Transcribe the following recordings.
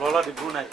seolah-olah di Brunei.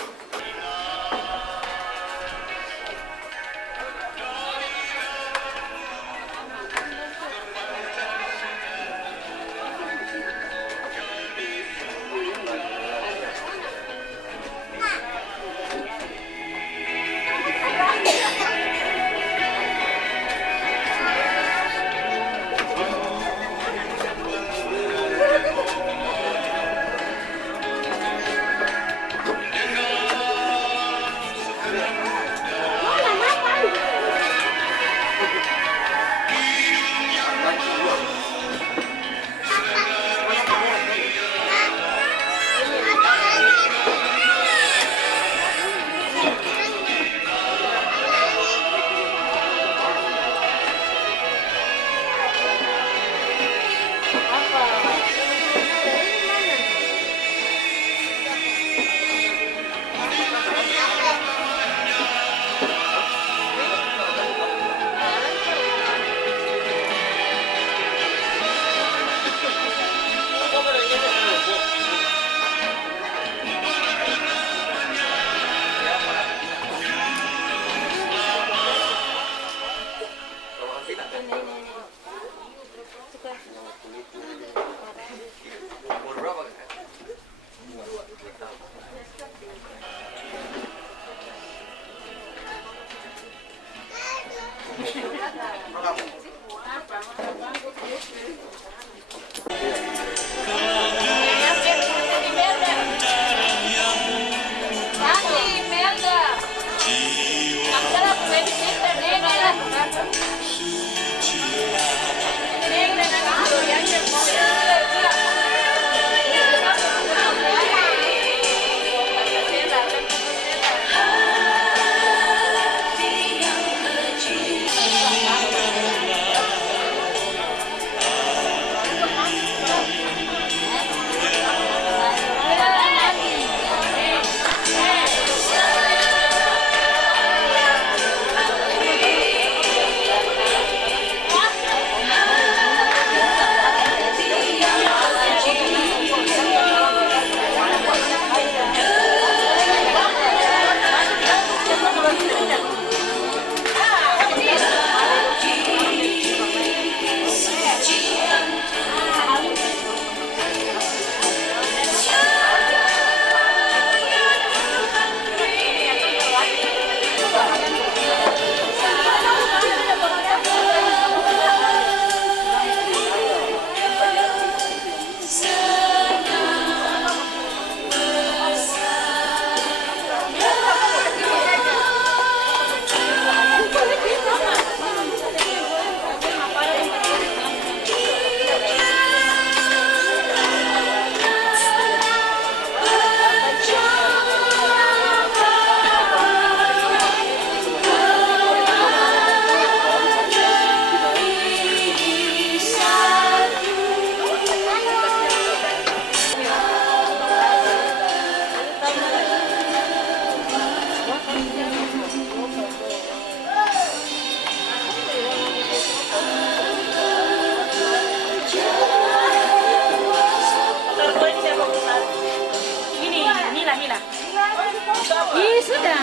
Ih, sudah.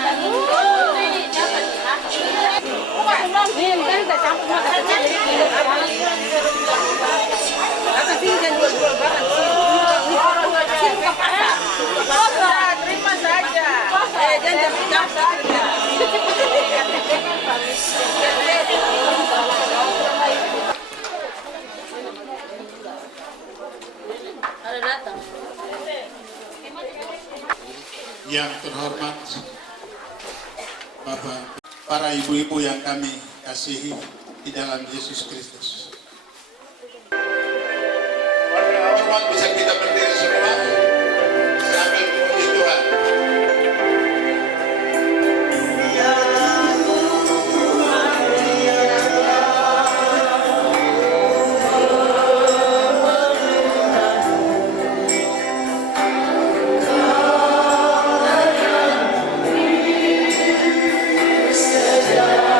Terima saja. Jangan saja. Yang terhormat Bapak, para ibu-ibu yang kami kasihi di dalam Yesus Kristus. Hormat bisa kita berdiri semua sambil memuji Tuhan. Setiap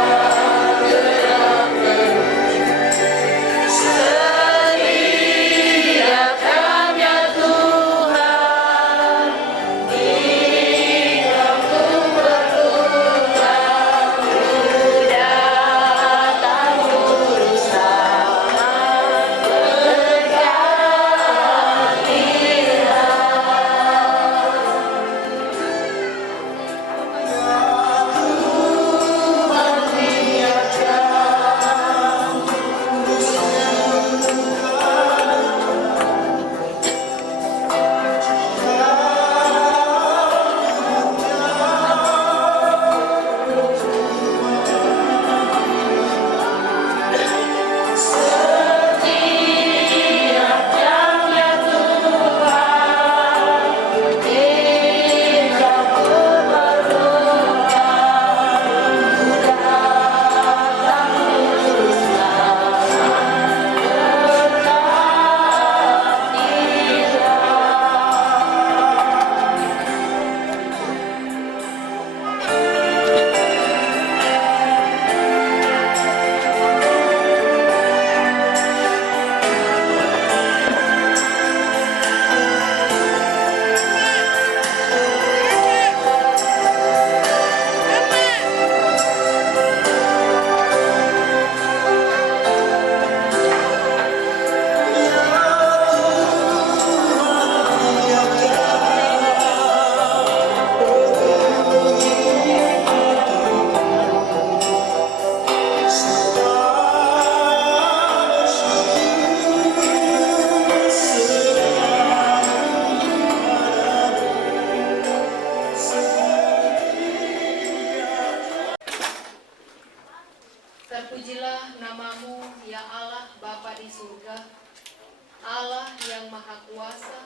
Allah yang Maha Kuasa,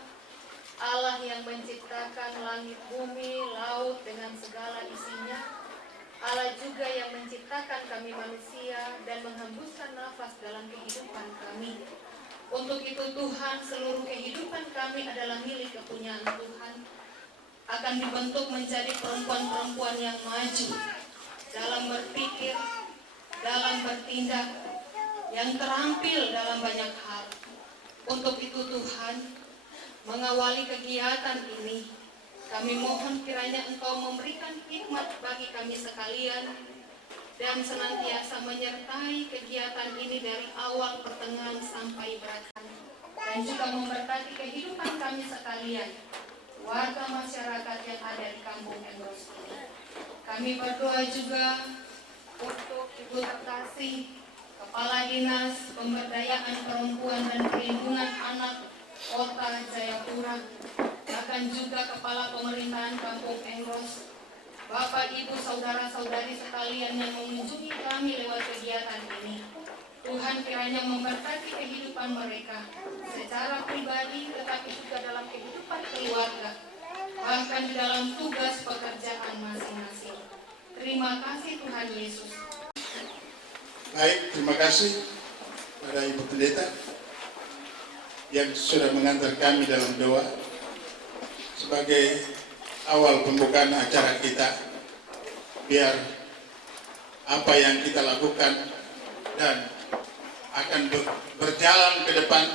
Allah yang menciptakan langit bumi, laut dengan segala isinya, Allah juga yang menciptakan kami manusia dan menghembuskan nafas dalam kehidupan kami. Untuk itu Tuhan, seluruh kehidupan kami adalah milik kepunyaan Tuhan, akan dibentuk menjadi perempuan-perempuan yang maju dalam berpikir, dalam bertindak, yang terampil dalam banyak hal. Untuk itu Tuhan, mengawali kegiatan ini, kami mohon kiranya Engkau memberikan hikmat bagi kami sekalian dan senantiasa menyertai kegiatan ini dari awal, pertengahan, sampai berakhir, dan juga memberkati kehidupan kami sekalian, warga masyarakat yang ada di Kampung Engros ini. Kami berdoa juga untuk Ibu Terkasih, Kepala Dinas Pemberdayaan Perempuan dan Perlindungan Anak Kota Jayapura, bahkan juga Kepala Pemerintahan Kampung Engros, Bapak, Ibu, Saudara-saudari sekalian yang mengunjungi kami lewat kegiatan ini. Tuhan kiranya memberkati kehidupan mereka secara pribadi, tetapi juga dalam kehidupan keluarga, bahkan di dalam tugas pekerjaan masing-masing. Terima kasih Tuhan Yesus. Baik, terima kasih pada Ibu Pendeta yang sudah mengantar kami dalam doa sebagai awal pembukaan acara kita, biar apa yang kita lakukan dan akan berjalan ke depan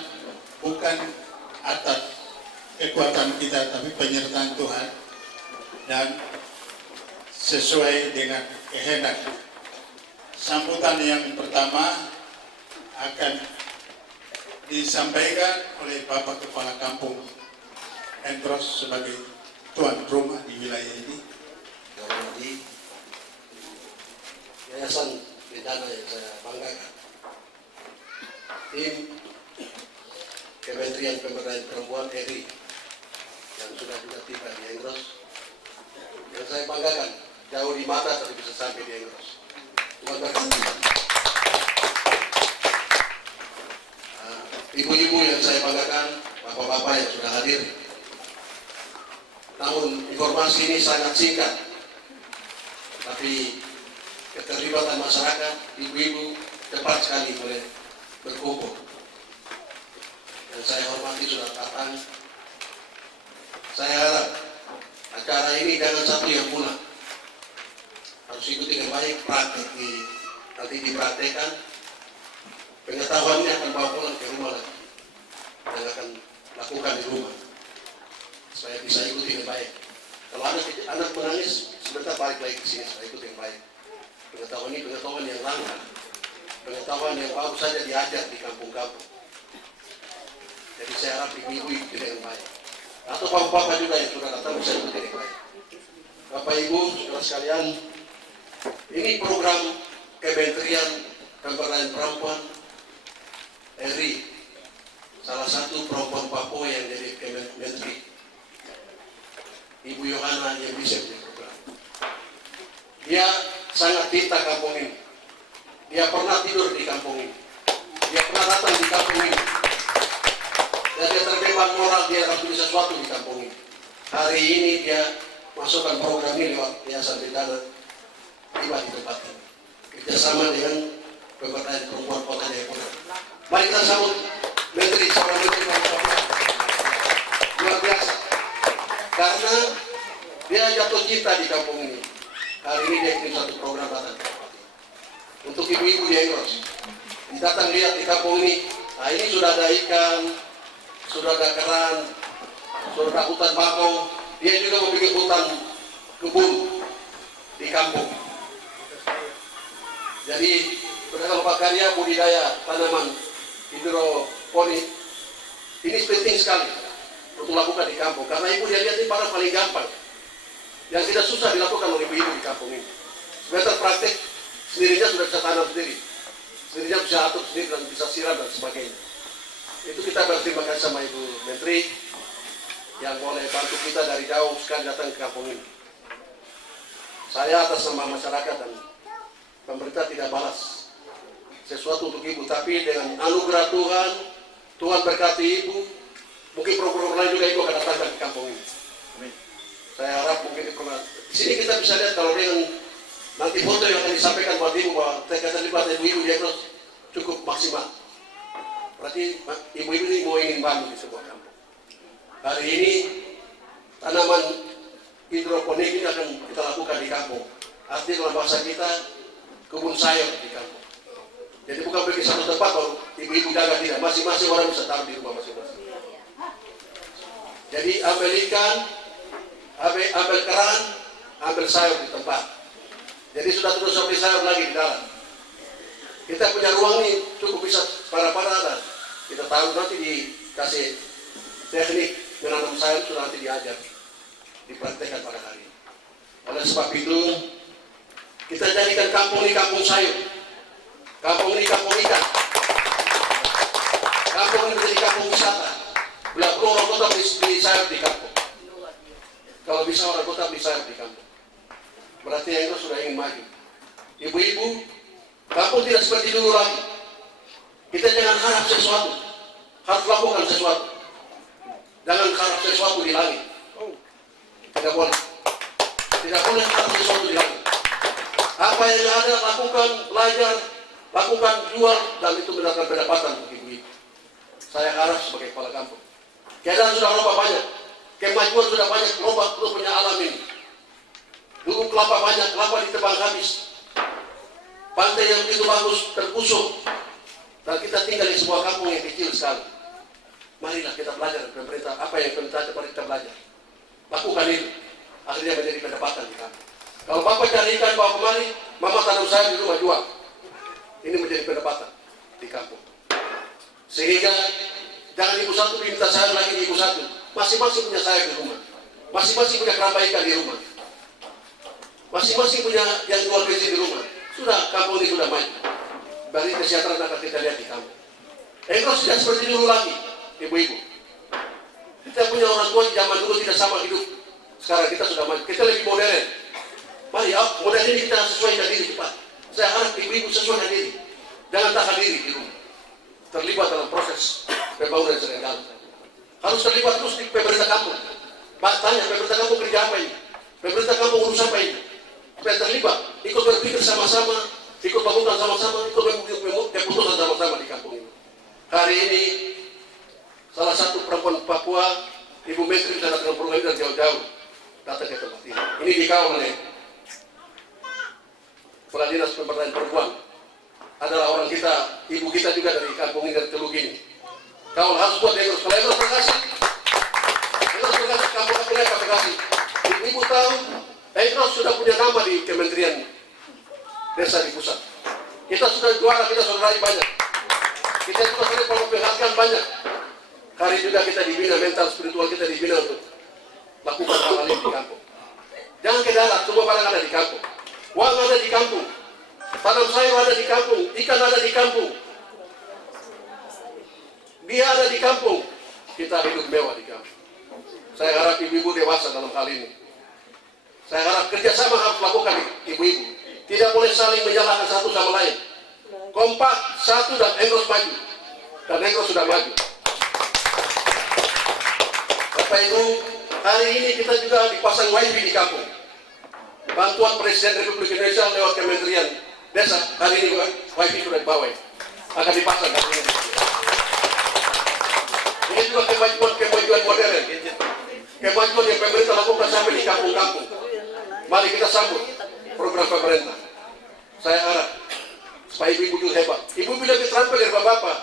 bukan atas kekuatan kita, tapi penyertaan Tuhan dan sesuai dengan kehendak. Sambutan yang pertama akan disampaikan oleh Bapak Kepala Kampung Engros sebagai tuan rumah di wilayah ini. Di Yayasan Bencana yang saya banggakan, tim Kementerian Pemberdayaan Perempuan RI yang sudah juga tiba di Engros, yang saya banggakan jauh di mata tapi bisa sampai di Engros. Terima kasih. Ibu-ibu yang saya banggakan, bapak-bapak yang sudah hadir. Namun informasi ini sangat singkat, tapi keterlibatan masyarakat, ibu-ibu cepat sekali boleh berkumpul. Yang saya hormati sudah datang. Saya harap acara ini jangan satu yang punah, harus ikuti dengan baik, praktek nanti dipraktekkan, pengetahuannya akan bawa pulang ke rumah lagi, dan akan lakukan di rumah supaya bisa ikuti dengan baik. Kalau anak menangis, sebentar balik lagi ke sini, supaya ikuti dengan baik. Pengetahuan ini pengetahuan yang langka, pengetahuan yang baru saja diajar di kampung-kampung. Jadi saya harap ibu-ibu ikuti dengan baik, atau bapak-bapak juga yang sudah datang bisa ikuti dengan baik. Bapak Ibu, saudara sekalian, ini program Kementerian Pemberdayaan Perempuan RI, salah satu perempuan Papua yang jadi Menteri, Ibu Yohana yang bisa menjadi program. Dia sangat cinta kampung ini. Dia pernah tidur di kampung ini. Dia pernah datang di kampung ini. Dan dia terbebas moral, dia harus beli sesuatu di kampung ini. Hari ini dia masukkan program ini lewat Yayasan Bencana, tiba di tempat ini. Kerjasama dengan Pemberdayaan Perempuan Kota Jayapura. Mari kita sambut Menteri, seorang Menteri Papua. Luar biasa. Karena dia jatuh cinta di kampung ini. Hari ini dia kirim satu program datang untuk ibu-ibu di Engros. Datang lihat di kampung ini. Nah, ini sudah ada ikan, sudah ada kerang, sudah ada hutan bakau. Dia juga membuat hutan kebun di kampung. Jadi kalau karya budidaya tanaman hidroponik ini penting sekali untuk lakukan di kampung, karena ibu dia lihat ini paling gampang, yang tidak susah dilakukan oleh ibu-ibu di kampung ini. Sebentar praktek sendirinya sudah bisa tanam sendiri, sendirinya bisa atur sendiri dan bisa siram dan sebagainya. Itu kita berterima kasih sama Ibu Menteri yang boleh bantu kita dari jauh sekali datang ke kampung ini. Saya atas nama masyarakat dan pemerintah tidak balas sesuatu untuk ibu, tapi dengan anugerah Tuhan Tuhan berkati Ibu. Mungkin program lain juga Ibu akan datangkan di kampung ini. Saya harap mungkin di sini kita bisa lihat kalau dengan nanti foto yang akan disampaikan buat Ibu bahwa keterlibatan ibu-ibu di Engros cukup maksimal. Berarti ibu-ibu ini mau ingin bantu di sebuah kampung. Hari ini tanaman hidroponik ini akan kita lakukan di kampung. Artinya dalam bahasa kita kebun sayur di kampung. Jadi bukan pergi satu tempat baru ibu-ibu jaga, tidak. Masing-masing orang bisa taruh di rumah masing-masing. Jadi ambil ikan, ambil kerang, ambil sayur di tempat. Jadi sudah terus sampai sayur lagi di dalam. Kita punya ruang ini cukup bisa para-para dan kita tahu nanti dikasih teknik menanam sayur sudah nanti diajar, dipraktekkan pada hari ini. Oleh sebab itu kita jadikan kampung ini kampung sayur, kampung ini kampung ikan, kampung ini menjadi kampung wisata. Bila perlu orang kota beli sayur di kampung. Kalau bisa orang kota beli sayur di kampung. Berarti yang itu sudah ingin maju. Ibu-ibu, kampung tidak seperti dulu lagi. Kita jangan harap sesuatu, harus lakukan sesuatu. Jangan harap sesuatu di langit. Tidak boleh. Tidak boleh harap sesuatu di langit. Apa yang ada, lakukan, belajar, lakukan, jual, dan itu mendatangkan pendapatan untuk ibu-ibu. Saya harap sebagai kepala kampung. Keadaan sudah berubah banyak. Kemajuan sudah banyak, berubah punya alam ini. Dulu kelapa banyak, kelapa ditebang habis. Pantai yang begitu bagus, terpusuk. Dan kita tinggal di sebuah kampung yang kecil sekali. Marilah kita belajar dari pemerintah, apa yang pemerintah dapat kita belajar. Lakukan itu. Akhirnya menjadi pendapatan di kampung. Kalau Bapak cari ikan bawa kemari, Mama tanam sayur di rumah jual. Ini menjadi pendapatan di kampung. Sehingga jangan ibu satu minta sayur lagi di ibu satu. Masing-masing punya sayur di rumah. Masing-masing punya keramba ikan di rumah. Masing-masing punya yang jual bensin di rumah. Sudah, kampung ini sudah maju. Dari kesejahteraan akan kita lihat di kampung. Engros tidak seperti dulu lagi, ibu-ibu. Kita punya orang tua di zaman dulu tidak sama hidup. Sekarang kita sudah maju. Kita lebih modern. Mari, modern ini kita sesuaikan diri cepat. Saya harap ibu-ibu sesuaikan diri. Jangan tahan diri di rumah. Terlibat dalam proses pembangunan Senegal. Harus terlibat terus di pemerintah kampung. Tanya, pemerintah kampung kerja apa ini? Pemerintah kampung urus apa ini? Supaya terlibat, ikut berpikir sama-sama, ikut bangunan sama-sama, ikut membuat keputusan sama-sama di kampung ini. Hari ini, salah satu perempuan Papua, Ibu Menteri sudah datang program dari jauh-jauh, datang ke tempat ini. Ini dikawal oleh Kepala Dinas Pemberdayaan Perempuan. Adalah orang kita, ibu kita juga dari kampung ini, dari Teluk ini. Kau harus buat Engros. Kalau Engros berkasih, kampung-kampung yang berkasih. Ibu tahu, Engros sudah punya nama di Kementerian Desa di pusat. Kita sudah juara, kita sudah raih banyak. Kita sudah sering penghargaan banyak. Hari juga kita dibina, mental spiritual kita dibina untuk lakukan hal-hal ini di kampung. Jangan ke darat, semua barang ada di kampung. Uang ada di kampung. Tanam sayur ada di kampung, ikan ada di kampung. Dia ada di kampung. Kita hidup mewah di kampung. Saya harap ibu-ibu dewasa dalam hal ini. Saya harap kerjasama harus lakukan ibu-ibu. Tidak boleh saling menyalahkan satu sama lain. Kompak, satu dan Engros maju. Dan Engros sudah maju. Bapak Ibu, hari ini kita juga dipasang wifi di kampung. Bantuan Presiden Republik Indonesia lewat Kementerian Desa. Hari ini wifi sudah dibawa. Akan dipasang hari ini. Ini juga kemajuan modern. Kemajuan yang pemerintah lakukan sampai di kampung-kampung. Mari kita sambut program pemerintah. Saya harap supaya ibu-ibu juga hebat. Ibu lebih terampil dari bapak-bapak.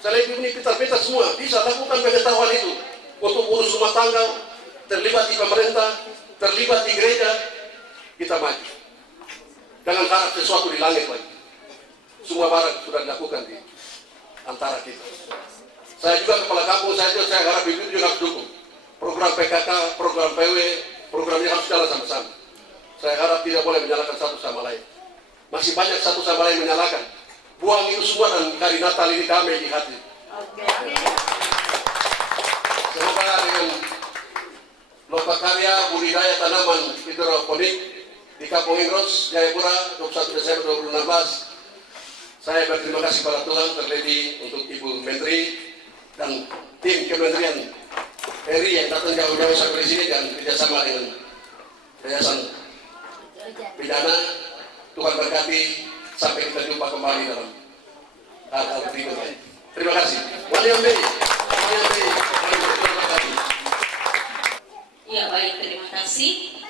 Selain ibu ini pintar-pintar semua, bisa lakukan pengetahuan itu untuk urus rumah tangga, terlibat di pemerintah, terlibat di gereja. Kita maju. Jangan harap sesuatu di langit lagi. Semua barang sudah dilakukan di antara kita. Saya juga kepala kampung, saya harap ibu juga harus dukung. Program PKK, program PW, programnya harus jalan sama-sama. Saya harap tidak boleh menyalahkan satu sama lain. Masih banyak satu sama lain menyalahkan. Buang itu semua dan hari Natal ini damai di hati. Semoga dengan lomba karya budidaya tanaman hidroponik di Kampung Engros, Jayapura, 21 Desember 2016, saya berterima kasih kepada Tuhan terlebih untuk Ibu Menteri dan tim Kementerian RI yang datang jauh-jauh sampai sini dan kerjasama dengan Yayasan Pidana. Tuhan berkati, sampai kita jumpa kembali dalam hal-hal berikutnya. Terima kasih. Waliombe. Terima kasih. Ya baik, terima kasih.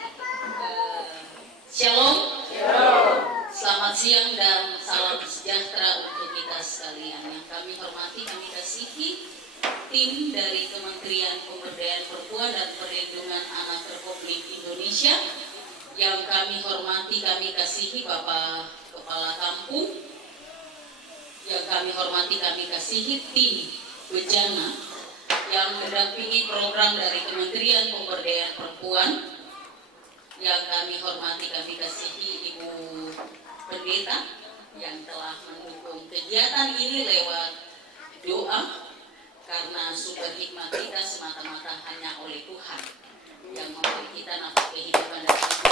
Shalom. Selamat siang dan salam sejahtera untuk kita sekalian. Yang kami hormati, kami kasihi tim dari Kementerian Pemberdayaan Perempuan dan Perlindungan Anak Republik Indonesia. Yang kami hormati, kami kasihi Bapak Kepala Kampung. Yang kami hormati, kami kasihi tim Bejana yang mendampingi program dari Kementerian Pemberdayaan Perempuan. Yang kami hormati, kami kasihi Ibu Pendeta yang telah mendukung kegiatan ini lewat doa, karena sumber hikmat kita semata-mata hanya oleh Tuhan yang memberi kita nafas kehidupan dan hidup.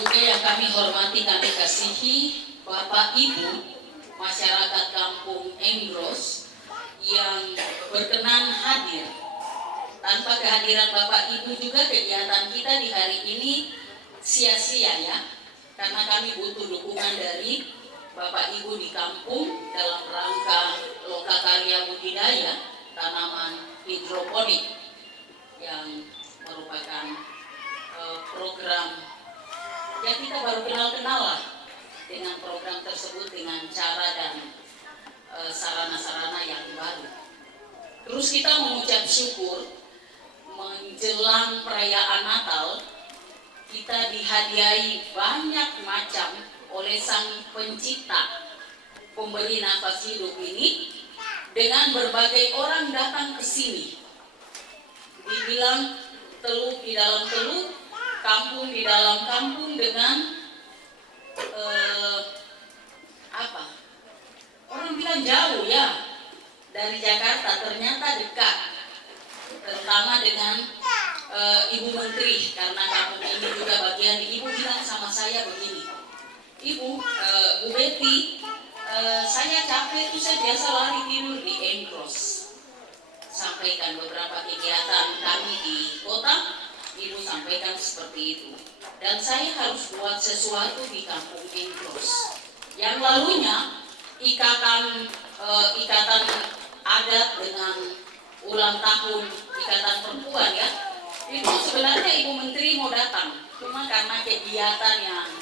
Juga yang kami hormati, kami kasihi Bapak Ibu masyarakat Kampung Enggros yang berkenan hadir. Tanpa kehadiran Bapak Ibu juga kegiatan kita di hari ini sia-sia ya, karena kami butuh dukungan dari Bapak Ibu di kampung dalam rangka lokakarya budidaya tanaman hidroponik yang merupakan program yang kita baru kenal-kenal lah dengan program tersebut, dengan cara dan sarana-sarana yang baru. Terus kita mengucap syukur menjelang perayaan Natal, kita dihadiahi banyak macam oleh Sang Pencipta pemberi nafas hidup ini, dengan berbagai orang datang ke sini. Dibilang teluk di dalam teluk, kampung di dalam kampung, dengan orang bilang jauh ya dari Jakarta, ternyata dekat, terutama dengan Ibu Menteri, karena kampung ini juga bagian. Ibu bilang sama saya begini, Ibu, Bu Betty, saya capek itu, saya biasa lari tidur di Enggros. Sampaikan beberapa kegiatan kami di kota, Ibu sampaikan seperti itu. Dan saya harus buat sesuatu di kampung Enggros. Yang lalunya ikatan adat dengan ulang tahun ikatan perempuan ya. Itu sebenarnya Ibu Menteri mau datang, cuma karena kegiatan yang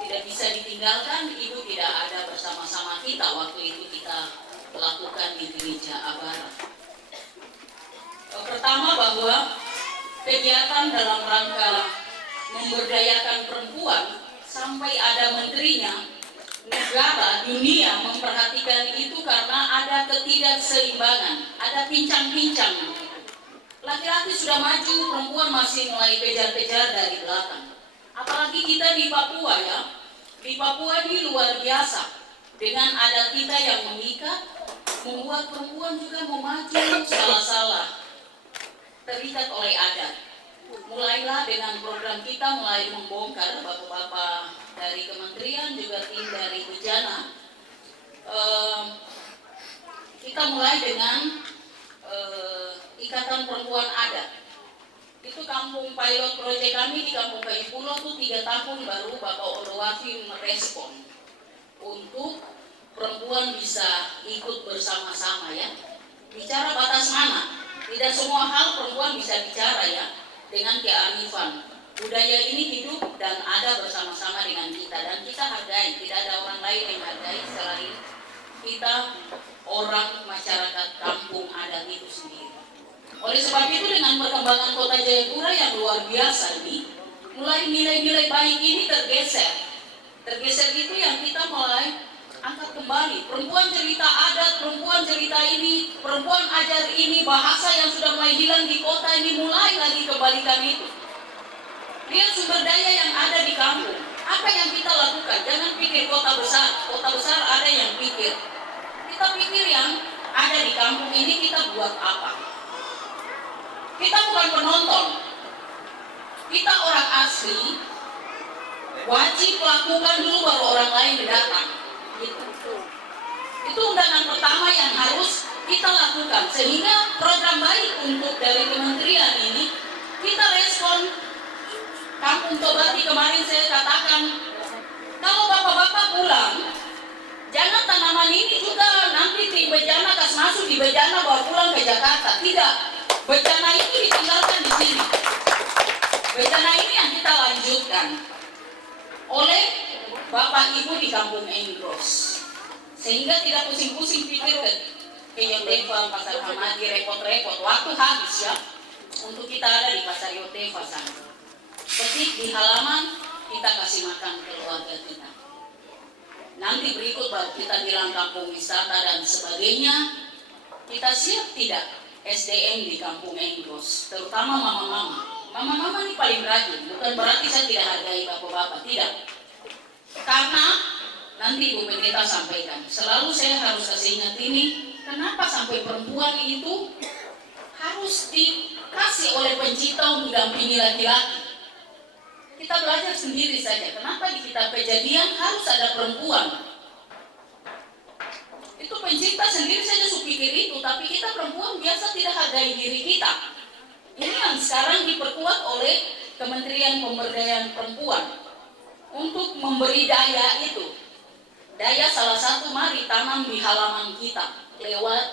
tidak bisa ditinggalkan, Ibu tidak ada bersama-sama kita waktu itu kita lakukan di Gereja Abara. Pertama, bahwa kegiatan dalam rangka memberdayakan perempuan sampai ada menterinya, negara, dunia memperhatikan itu karena ada ketidakseimbangan, ada pincang-pincang. Laki-laki sudah maju, perempuan masih mulai kejar-kejar dari belakang. Apalagi kita di Papua ya, di Papua ini luar biasa. Dengan adat kita yang mengikat, membuat perempuan juga mau maju salah-salah, terikat oleh adat. Mulailah dengan program kita, mulai membongkar bapak-bapak dari kementerian, juga tim dari Bejana. Kita mulai dengan ikatan perempuan adat. Itu kampung pilot proyek kami di Kampung Kayu Pulau tuh 3 tahun baru Bapak Odowafi merespon untuk perempuan bisa ikut bersama-sama ya. Bicara batas mana? Tidak semua hal perempuan bisa bicara ya. Dengan kearifan budaya ini hidup dan ada bersama-sama dengan kita, dan kita hargai. Tidak ada orang lain yang hargai selain kita, orang masyarakat kampung adat itu sendiri. Oleh sebab itu, dengan perkembangan kota Jayapura yang luar biasa ini, mulai nilai-nilai baik ini tergeser itu yang kita mulai angkat kembali. Perempuan cerita adat, perempuan cerita ini, perempuan ajar ini, bahasa yang sudah mulai hilang di kota ini, mulai lagi kembalikan itu. Lihat sumber daya yang ada di kampung. Apa yang kita lakukan? Jangan pikir kota besar ada yang pikir. Kita pikir yang ada di kampung ini kita buat apa? Kita bukan penonton. Kita orang asli, wajib lakukan dulu baru orang lain datang. Itu undangan pertama yang harus kita Jakarta. Tidak, bencana ini ditinggalkan di sini. Bencana ini yang kita lanjutkan oleh Bapak Ibu di Kampung Enggros. Sehingga tidak pusing-pusing pikir ke Yotefa, Pasar Hamadi, repot-repot. Waktu habis ya, untuk kita ada di Pasar Yotefa sana. Petik di halaman, kita kasih makan keluarga kita. Nanti berikut baru kita bilang kampung wisata dan sebagainya. Kita siap tidak SDM di Kampung Enggros, terutama mama-mama. Mama-mama ini paling rajin, bukan berarti saya tidak hargai bapak-bapak, tidak. Karena nanti Ibu Pendeta sampaikan, selalu saya harus kasih ingat ini, kenapa sampai perempuan itu harus dikasih oleh pencipta untuk dampingi laki-laki. Kita belajar sendiri saja, kenapa di kitab Kejadian harus ada perempuan. Itu pencipta sendiri saja supikir itu, tapi kita perempuan biasa tidak hargai diri kita. Ini yang sekarang diperkuat oleh Kementerian Pemberdayaan Perempuan untuk memberi daya itu. Daya salah satu mari tanam di halaman kita lewat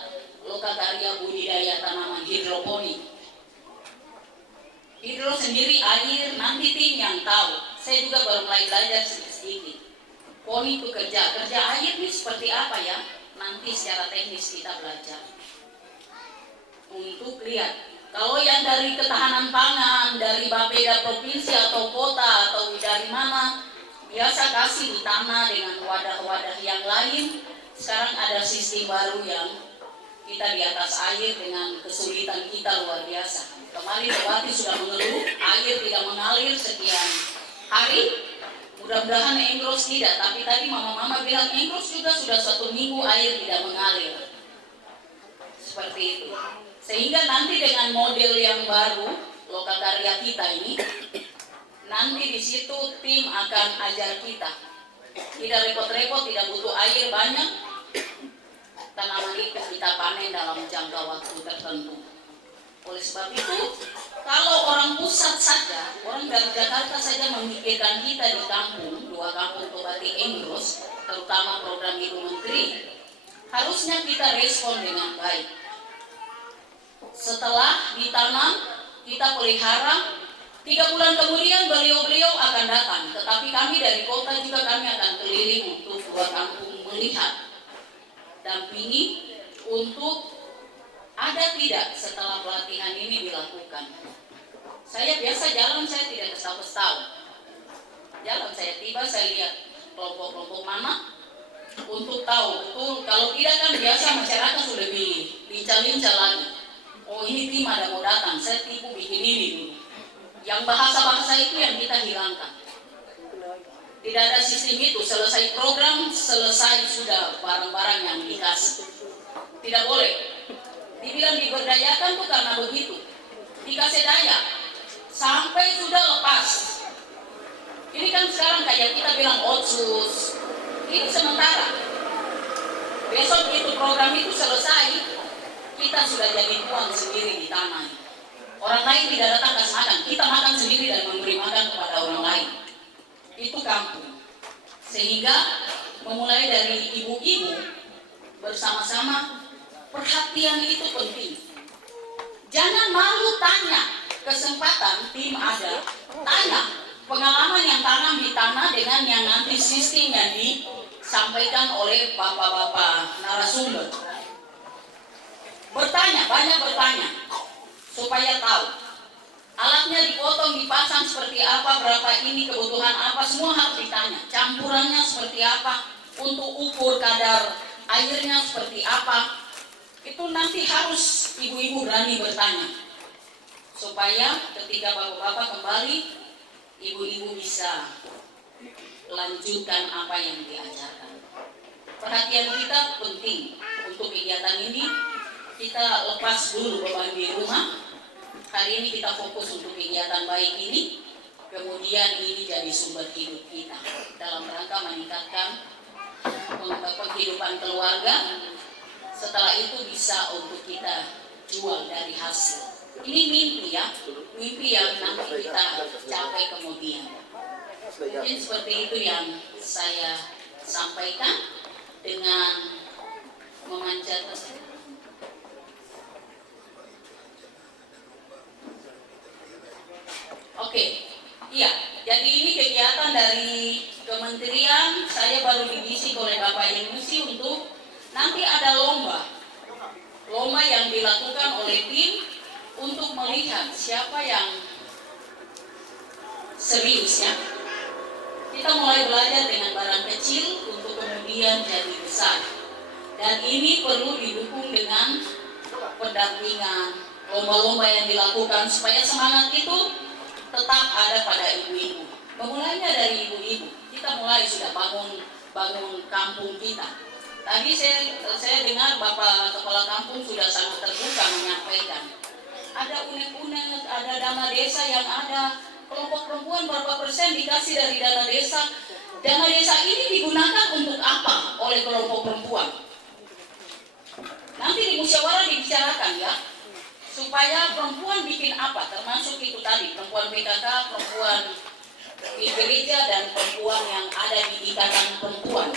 lokakarya budidaya tanaman hidroponik. Hidro sendiri air, nanti tim yang tahu. Saya juga baru mulai belajar sedikit-sedikit. Poni itu kerja air ini seperti apa ya? Nanti secara teknis kita belajar. Untuk lihat. Kalau yang dari ketahanan pangan, dari Bapeda provinsi atau kota atau dari mana, biasa kasih di tanah dengan wadah-wadah yang lain. Sekarang ada sistem baru yang kita di atas air dengan kesulitan kita luar biasa. Kemarin Bupati sudah mengeluh, air tidak mengalir sekian hari. Mudah-mudahan Enggros tidak, tapi tadi mama-mama bilang Enggros juga sudah 1 minggu air tidak mengalir. Seperti itu. Sehingga nanti dengan model yang baru, lokakarya kita ini, nanti di situ tim akan ajar kita. Tidak repot-repot, tidak butuh air banyak. Tanaman itu kita panen dalam jangka waktu tertentu. Oleh sebab itu, kalau orang pusat saja, orang dari Jakarta saja memikirkan kita di kampung, 2 kampung Tobati Enggros, terutama program Ibu Menteri, harusnya kita respon dengan baik. Setelah ditanam, kita pelihara, 3 bulan kemudian beliau-beliau akan datang. Tetapi kami dari kota juga kami akan keliling untuk 2 kampung melihat, dampingi untuk ada tidak setelah pelatihan ini dilakukan. Saya biasa jalan, saya tidak kesal-kesal. Jalan saya tiba, saya lihat kelompok-kelompok mana untuk tahu betul. Kalau tidak kan biasa masyarakat sudah lincah-lincah lagi. Oh ini tim ada mau datang, saya tipu bikin ini dulu. Yang bahasa-bahasa itu yang kita hilangkan. Tidak ada sistem itu, selesai program, selesai sudah barang-barang yang dikasih. Tidak boleh. Dibilang diberdayakan tuh karena begitu. Dikasih daya, sampai sudah lepas. Ini kan sekarang kayak kita bilang otsus. Ini sementara. Besok itu program itu selesai, kita sudah jadi tuan sendiri di tanah. Orang lain tidak datang kasih makan, kita makan sendiri dan memberi makan kepada orang lain. Itu kampung. Sehingga memulai dari ibu-ibu bersama-sama, perhatian itu penting. Jangan malu tanya, kesempatan tim ada, tanya pengalaman yang tanam di tanah dengan yang nanti sistem yang disampaikan oleh bapak-bapak narasumber. Bertanya, banyak bertanya, supaya tahu. Alatnya dipotong, dipasang seperti apa, berapa ini, kebutuhan apa, semua harus ditanya. Campurannya seperti apa, untuk ukur kadar airnya seperti apa. Itu nanti harus ibu-ibu berani bertanya. Supaya ketika bapak-bapak kembali, ibu-ibu bisa lanjutkan apa yang diajarkan. Perhatian kita penting untuk kegiatan ini. Kita lepas dulu beban di rumah. Hari ini kita fokus untuk kegiatan baik ini. Kemudian ini jadi sumber hidup kita dalam rangka meningkatkan penghidupan keluarga. Setelah itu bisa untuk kita jual dari hasil. Ini mimpi ya, mimpi yang nanti kita capai kemudian. Mungkin seperti itu yang saya sampaikan dengan memanjatkan. Oke, iya. Jadi ini kegiatan dari kementerian, saya baru dibisik oleh Bapak Yenusi untuk nanti ada lomba yang dilakukan oleh tim untuk melihat siapa yang serius ya. Kita mulai belajar dengan barang kecil untuk kemudian jadi besar. Dan ini perlu didukung dengan pendampingan, lomba-lomba yang dilakukan supaya semangat itu tetap ada pada ibu-ibu. Memulainya dari ibu-ibu. Kita mulai sudah bangun kampung kita. Tadi saya dengar Bapak Kepala Kampung sudah sangat terbuka menyampaikan. Ada unek-unek, ada dana desa yang ada. Kelompok perempuan berapa persen dikasih dari dana desa. Dana desa ini digunakan untuk apa oleh kelompok perempuan? Nanti di musyawarah dibicarakan ya, supaya perempuan bikin apa, termasuk itu tadi, perempuan PKK, perempuan di gereja, dan perempuan yang ada di ikatan perempuan.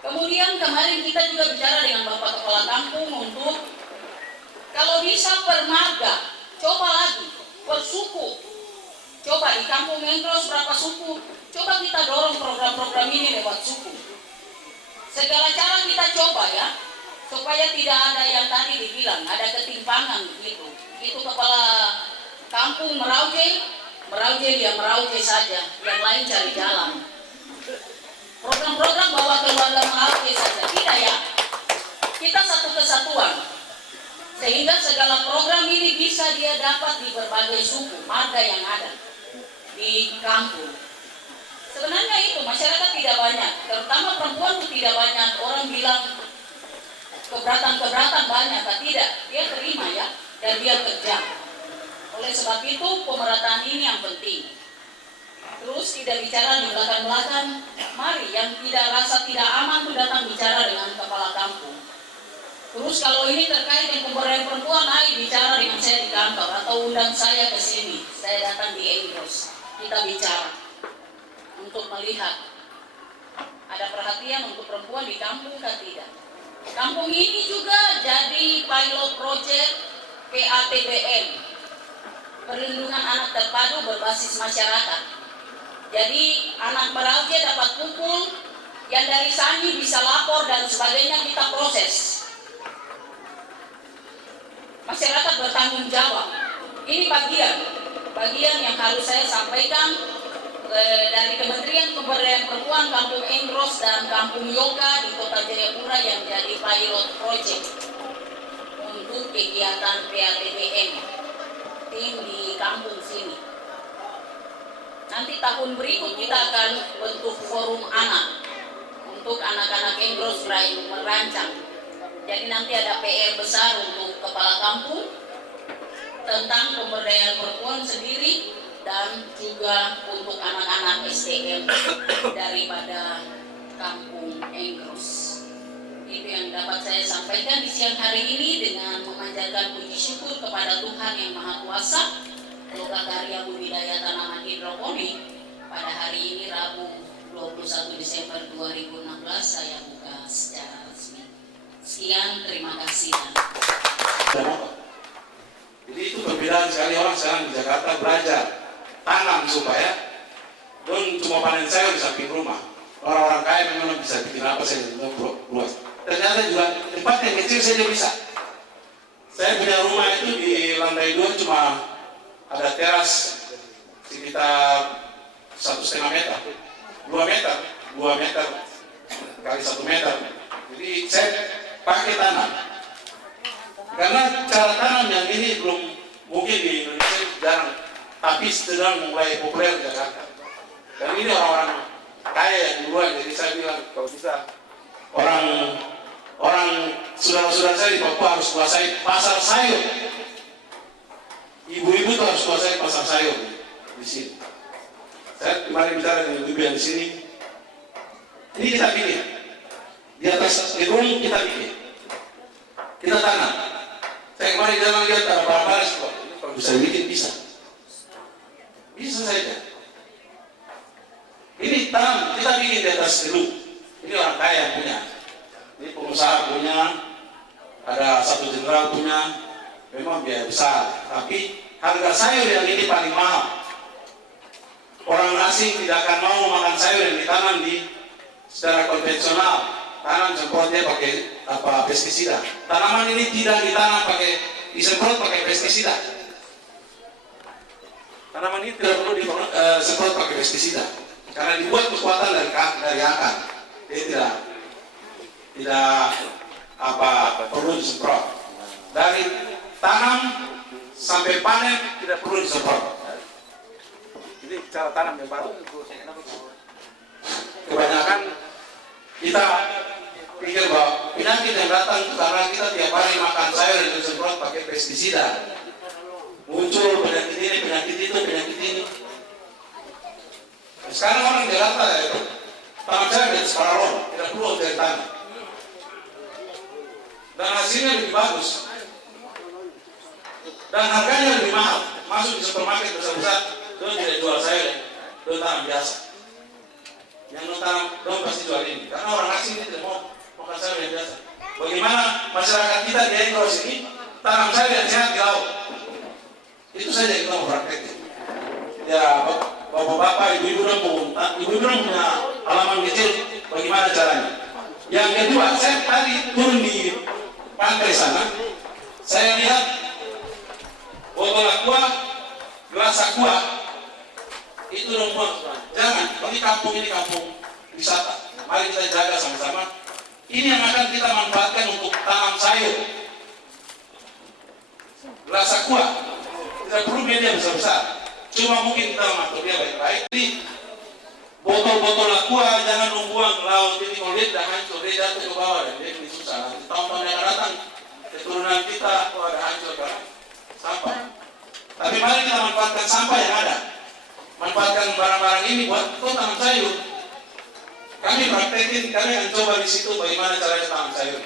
Kemudian kemarin kita juga bicara dengan Bapak Kepala Kampung untuk, kalau bisa per marga, coba lagi, per suku. Coba di Kampung Engros berapa suku, coba kita dorong program-program ini lewat suku. Segala cara kita coba ya, supaya tidak ada yang tadi dibilang ada ketimpangan begitu. Itu Kepala Kampung Merauke dia Merauke saja, yang lain cari jalan. Program-program bawa keluarga Merauke saja, tidak ya. Kita satu kesatuan, sehingga segala program ini bisa dia dapat di berbagai suku, marga yang ada di kampung. Sebenarnya itu masyarakat tidak banyak, terutama perempuan itu tidak banyak. Orang bilang keberatan banyak, tidak, dia terima ya, dan dia kerja. Oleh sebab itu pemerataan ini yang penting. Terus tidak bicara di belakang-belakang. Mari yang tidak rasa tidak aman itu datang bicara dengan kepala kampung. Terus kalau ini terkait dengan pemberdayaan perempuan, ayo bicara dengan saya di kantor atau undang saya ke sini. Saya datang di Engros. Kita bicara untuk melihat ada perhatian untuk perempuan di kampung kan tidak. Kampung ini juga jadi pilot project PATBM, perlindungan anak terpadu berbasis masyarakat. Jadi anak Merauke dapat pukul, yang dari Sangi bisa lapor dan sebagainya, kita proses. Masyarakat bertanggung jawab. Ini bagian yang harus saya sampaikan dari Kementerian Pemberdayaan Perempuan, Kampung Engros dan Kampung Yoga di Kota Jayapura yang jadi pilot project untuk kegiatan PATBM tim di kampung sini. Nanti tahun berikut kita akan bentuk forum anak untuk anak-anak Engros merancang. Jadi nanti ada PR besar untuk kepala kampung tentang pemberdayaan perempuan sendiri dan juga untuk anak-anak SDM daripada Kampung Engros. Itu yang dapat saya sampaikan di siang hari ini dengan memanjatkan puji syukur kepada Tuhan Yang Maha Kuasa. Loka Karya Budidaya Tanaman Hidroponik pada hari ini Rabu 21 Desember 2016 saya buka secara resmi. Sekian, terima kasih. Jadi itu perbedaan sekali orang sekarang di Jakarta belajar tanam supaya don cuma panen sayur di samping rumah. Orang-orang kaya memang bisa bikin apa saja luas. Ternyata juga tempat yang kecil saja bisa. Saya punya rumah itu di lantai 2 cuma ada teras sekitar 1,5 meter, 2 meter kali 1 meter. Jadi saya pakai tanam. Karena cara tanam yang ini belum mungkin di Indonesia jarang, tapi sedang mulai populer di Jakarta. Dan ini orang-orang kaya yang duluan, jadi saya bilang kalau bisa orang saudara-saudara saya di Papua harus kuasai pasar sayur. Ibu-ibu itu harus kuasai pasar sayur di sini. Saya kemarin bicara dengan ibu yang di sini. Ini kita bikin di atas gedung, kita bikin, kita tanam. Saya kemarin jalan lihat ada baris kok. Kalau bisa bikin bisa saja. Ini tanam kita bikin di atas gedung. Ini orang kaya punya. Ini pengusaha punya. Ada satu jenderal punya. Memang biaya besar. Tapi harga sayur yang ini paling mahal. orang asing tidak akan mau makan sayur yang ditanam secara konvensional. Tanam semprotnya pakai pestisida. Tanaman ini tidak ditanam disemprot pakai pestisida. Tanaman ini tidak perlu disemprot pakai pestisida karena dibuat kekuatan dari akar. Jadi tidak perlu disemprot. Dari tanam sampai panen tidak perlu disemprot. Jadi cara tanam yang baru. Kebanyakan kita pikir bahwa penyakit yang datang karena kita tiap hari makan sayur yang disemprot pakai pestisida. Muncul penyakit ini, penyakit itu, penyakit ini. Sekarang orang di Jakarta tanam sayur di Separalon, tidak perlu dari tanah. Dan hasilnya lebih bagus. Dan harganya lebih mahal. Masuk di supermarket besar-besar, itu tidak jual sayur, itu tanam biasa. Yang tanam, dong pasti jual ini. Karena orang asing ini tidak mau makan sayur yang biasa. Bagaimana masyarakat kita di Engros ini tanam sayur yang sehat di laut? Itu saja kita mau praktekkan. Ya, bapak-bapak, ibu-ibu punya halaman kecil, bagaimana caranya? Yang kedua, saya tadi turun di pantai sana, saya lihat botol aqua, gelas aqua, itu rumput. Jangan, ini kampung wisata. Mari kita jaga sama-sama. Ini yang akan kita manfaatkan untuk tanam sayur. Gelas aqua, tidak perlu media besar-besar. Cuma mungkin kita mengatur dia baik-baik. Jadi botol-botol aqua jangan membuang ke laut. Jadi kalau dia tidak hancur, dia jatuh ke bawah dan dia ini susah. Nanti tahun-tahun yang akan datang, keturunan kita ada hancur karena sampah. Tapi mari kita manfaatkan sampah yang ada. Manfaatkan barang-barang ini buat tanam sayur. Kami praktekin, kami akan coba di situ bagaimana caranya tanam sayur.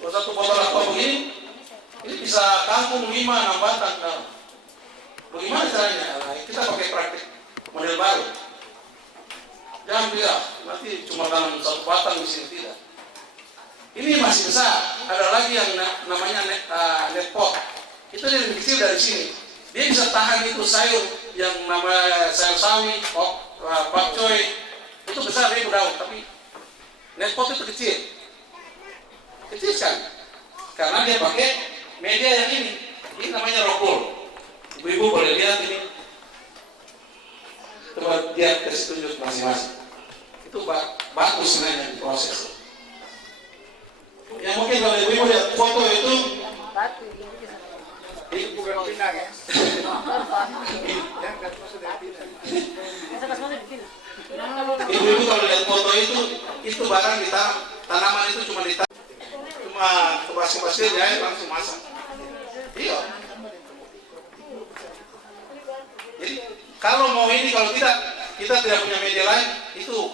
Kalau satu botol aqua begini, ini bisa kampung 5-6 batang. Bagaimana caranya? Nah, kita pakai praktik model baru. Jangan bilang nanti cuma tanam 1 batang di sini, tidak. Ini masih besar. Ada lagi yang namanya net pot. Itu yang lebih kecil dari sini. Dia bisa tahan itu sayur yang namanya sayur sawi, pakcoy. Itu besar dia berdaun, tapi net pot itu kecil. Kecil sekali. Karena dia pakai media yang ini. Ini namanya rockwool. Ibu-ibu boleh lihat ini. Coba lihat kasih tunjuk masing-masing. Itu bagus sebenarnya proses. Yang mungkin kalau ibu-ibu lihat foto itu ini bukan pinang ya. Ibu-ibu kalau lihat foto itu barang ditanam, tanaman itu cuma ditanam, cuma kebas-kebasnya di air langsung masak. Iya. Jadi kalau mau ini, kalau kita tidak punya media lain, itu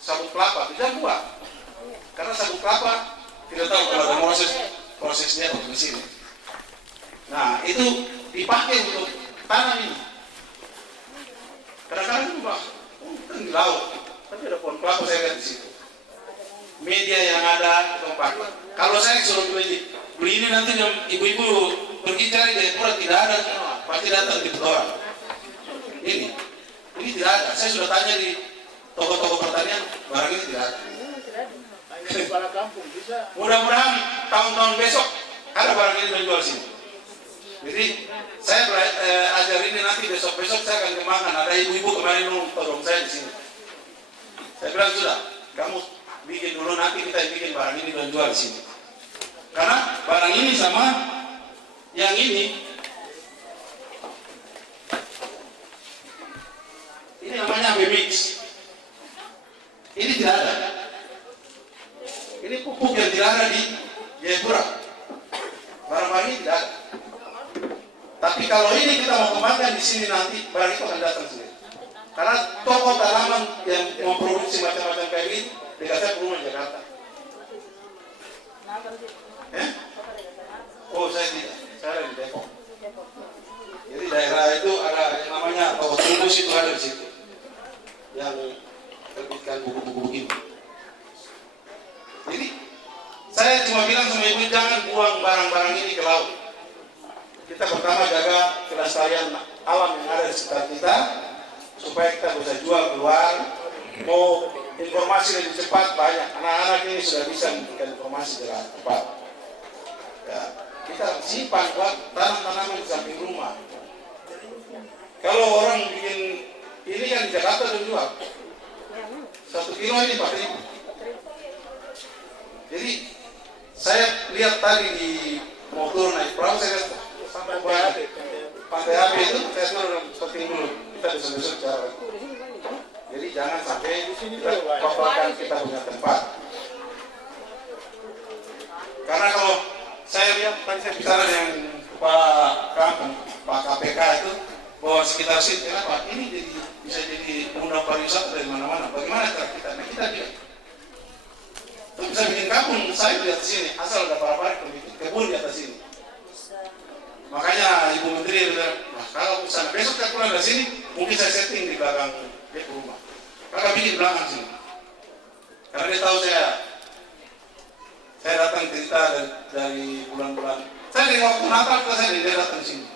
sabut kelapa tidak buat. Karena sabut kelapa tidak tahu kalau ada prosesnya atau mesin. Nah itu dipakai untuk tanam ini. Kadang-kadang itu kan di laut, tapi ada pohon kelapa saya lihat di situ. Media yang ada kita pakai. Kalau saya suruh beli ini nanti ibu-ibu pergi cari di Jayapura tidak ada, pasti datang di Pulau. Ini tidak ada. Saya sudah tanya di toko-toko pertanian, barang ini tidak ada. Mudah-mudahan tahun-tahun besok ada barang ini menjual sini. Jadi saya ajar ini nanti besok-besok saya akan kembangkan. Ada ibu-ibu kemarin tolong saya di sini. Saya bilang sudah, kamu bikin dulu, nanti kita bikin barang ini dan jual di sini. Karena barang ini sama yang ini namanya Bemix. Ini tidak ada. Ini pupuk yang tidak ada di Jayapura. Barang-barang ini tidak ada. Tapi kalau ini kita mau kembangkan di sini nanti, barang itu akan datang sendiri. Karena toko tanaman yang memproduksi macam-macam kayak ini dekat perumahan Jakarta. Oh saya tidak, saya ada di Depok. Jadi daerah itu ada yang namanya toko tumbus itu ada di situ. Yang terbitkan buku-buku begini. Jadi saya cuma bilang sama ibu, jangan buang barang-barang ini ke laut. Kita pertama jaga kelestarian alam yang ada di sekitar kita, supaya kita bisa jual keluar. Mau informasi lebih cepat banyak. Anak-anak ini sudah bisa memberikan informasi dengan cepat. Ya, kita simpan buat tanam-tanaman di samping rumah. Kalau orang bikin ini kan di Jakarta udah jual 1 kilo ini 4.000. Jadi saya lihat tadi di motor naik perahu, saya lihat sampai Pantai Api itu saya suruh seperti dulu kita bisa besok cara. Jadi jangan sampai kita paparkan kita punya tempat. Karena kalau saya lihat tadi saya bicara dengan Pak Kampung, Pak KPK itu bahwa sekitar situ kenapa ini jadi bisa jadi undang pariwisata dari mana-mana. Bagaimana cara kita? Nah kita juga itu bisa bikin kampung. Saya lihat di sini asal ada para bikin kebun di atas sini. Makanya Ibu Menteri bilang, nah kalau misalnya besok saya pulang dari sini, mungkin saya setting di belakang dia ke rumah. Kakak bikin belakang sini. Karena dia tahu saya datang cerita dari bulan-bulan. Saya dari waktu Natal dia datang sini.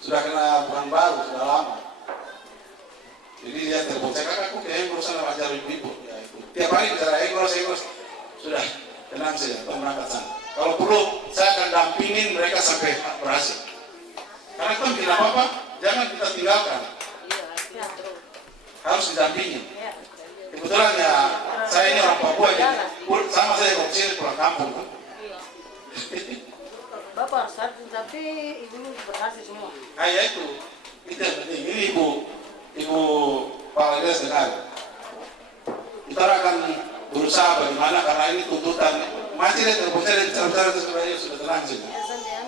Sudah kena bulan baru, sudah lama. Jadi dia telepon saya, kakak aku kayaknya berusaha ajar ibu-ibu. Ya, itu. Tiap hari bicara egos. Sudah, tenang saja, kita berangkat sana. Kalau perlu, saya akan dampingin mereka sampai berhasil. Karena kita bikin apa-apa, jangan kita tinggalkan. Harus didampingin. Kebetulan ya, saya ini orang Papua, jadi sama saya kok sini pulang kampung. Bapak, tapi ibu berhasil semua. Ah ya itu penting. Ini ibu Pak Ledes dengar. Kita akan berusaha bagaimana karena ini tuntutan. Masih ada telepon saya bicara sebenarnya sudah tenang sih.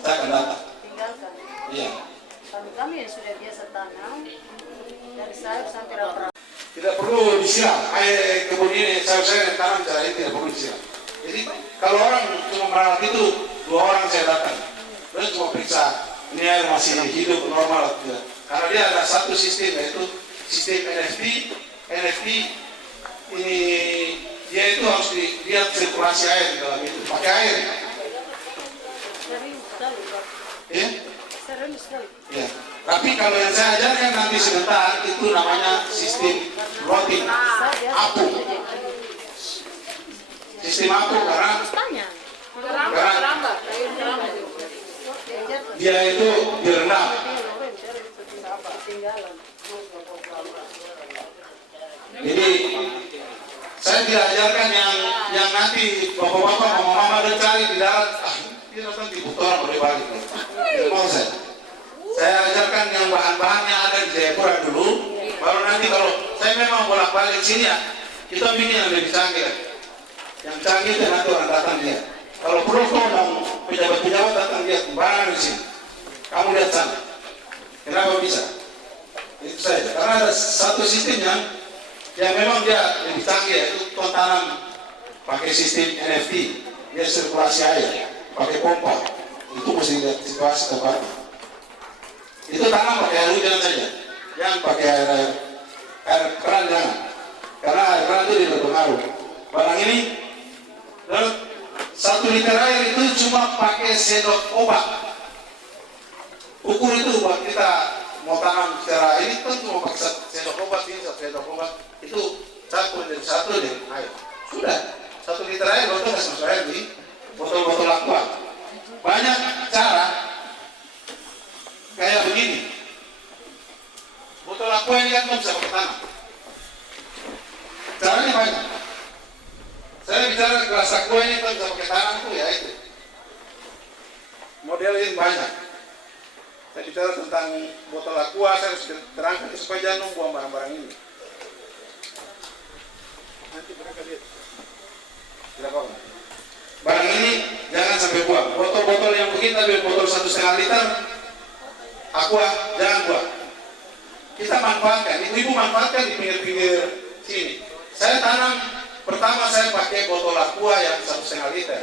Saya akan datang. Tinggalkan. Iya. Kami yang sudah biasa tanam dari sayur sampai rata. Tidak perlu disiram. Air kebun ini saya tanam cara ini tidak perlu disiram. Jadi kalau orang cuma merawat itu 2 orang saya datang. Terus cuma periksa ini air masih hidup normal atau tidak. Karena dia ada satu sistem yaitu sistem NFT ini dia itu harus dilihat sirkulasi air di dalam itu. Pakai air. Sering sekali, Pak. Ya? Sering sekali. Ya. Tapi kalau yang saya ajarkan nanti sebentar itu namanya sistem rotting apung. Sistem apung karena dia itu direndam. Jadi saya tidak ajarkan yang nanti bapak-bapak mama-mama dan cari di darat, dia datang di Butora boleh balik. Tidak mau saya. Saya ajarkan yang bahan-bahannya ada di Jayapura dulu, baru nanti kalau saya memang bolak-balik sini ya, kita bikin yang lebih canggih lagi. Yang canggih itu nanti orang datang dia. Kalau perlu mau pejabat-pejabat datang dia kembaran di sini. Kamu lihat sana. Kenapa bisa? Itu saja. Karena ada satu sistem yang memang dia lebih canggih, yaitu tanam pakai sistem NFT. Dia sirkulasi air, pakai pompa. Itu mesti lihat situasi tempat. Itu tanam pakai air hujan saja. Jangan pakai air keran jangan. Karena air keran itu tidak berpengaruh. Barang ini 1 liter air itu cuma pakai sendok obat. Ukur itu buat kita mau tanam secara ini kan cuma pakai sendok obat ini, 1 sendok obat itu campur jadi 1 deh air. Sudah 1 liter air botol kasih masuk air di botol-botol aqua. Banyak cara kayak begini. Botol aqua ini kan bisa pakai tanam. Caranya banyak. Saya bicara gelas aqua ini kan bisa pakai tanam tuh ya itu. Model ini banyak. Saya bicara tentang botol aqua, saya harus terangkan supaya jangan buang barang-barang ini. Nanti mereka lihat. Tidak apa-apa. Barang ini jangan sampai buang. Botol-botol yang begini tapi botol 1,5 liter aqua jangan buang. Kita manfaatkan. Ibu-ibu manfaatkan di pinggir-pinggir sini. Saya tanam pertama saya pakai botol aqua yang 1,5 liter.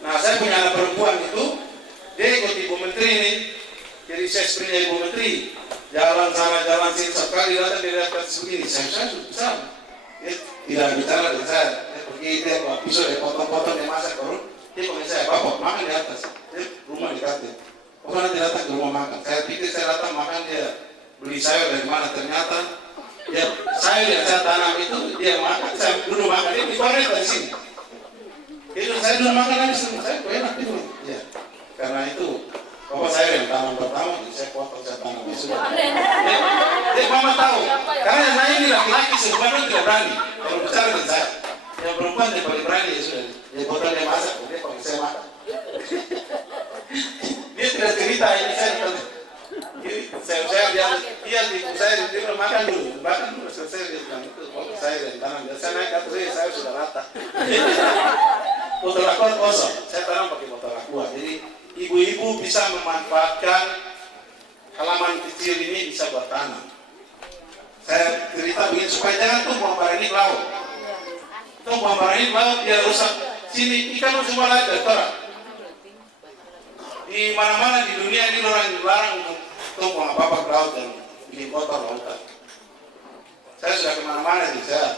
Nah saya punya anak perempuan itu, dia ikut Ibu Menteri ini. Jadi saya sebenarnya Ibu Menteri jalan sana jalan sini sekali datang di atas begini. Saya susah. Dia tidak bicara dengan saya. Dia pergi dia bawa pisau dia potong-potong dia masak baru dia panggil saya, bapak makan di atas. Dia rumah di kantin. Pokoknya nanti datang ke rumah makan. Saya pikir saya datang makan dia beli sayur dari mana, ternyata ya sayur yang saya tanam itu dia makan, saya dulu makan, dia dikorek dari sini. Itu saya dulu makan lagi, saya enak itu. Ya, karena itu bapak saya yang tanam pertama, jadi saya kuat kalau saya tanam ya sudah. Jadi mama tahu, karena saya ini laki-laki sebenarnya tidak berani kalau bicara dengan saya. Yang perempuan dia paling berani ya sudah. Dia botol dia masak, dia paling saya makan. Dia tidak cerita ini saya dia di dia makan dulu selesai dia bilang itu saya yang tanam, saya naik ke atas saya sudah rata. Botol aqua kosong, saya tanam pakai botol aqua. Jadi ibu-ibu bisa memanfaatkan halaman kecil ini bisa buat tanam. Saya cerita begini supaya jangan tumbuh ini laut. Tumbuh ini laut dia rusak. Sini ikan semua lagi terang. Di mana-mana di dunia ini orang dilarang untuk tumbuh apa-apa ke laut dan bikin kotor lautan. Saya sudah kemana-mana nih, saya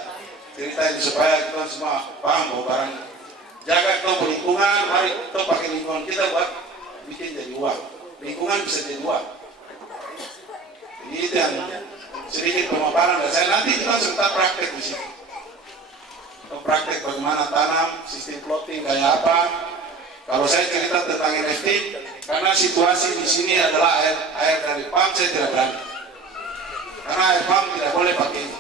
cerita ini supaya kita semua paham bahwa barang jaga kita lingkungan, mari kita pakai lingkungan kita buat bikin jadi uang. Lingkungan bisa jadi uang. Jadi itu yang sedikit pemaparan dan saya nanti kita serta praktek di sini. Praktek bagaimana tanam, sistem plotting kayak apa. Kalau saya cerita tentang NFT, karena situasi di sini adalah air dari pump saya tidak berani. Karena air pump tidak boleh pakai ini.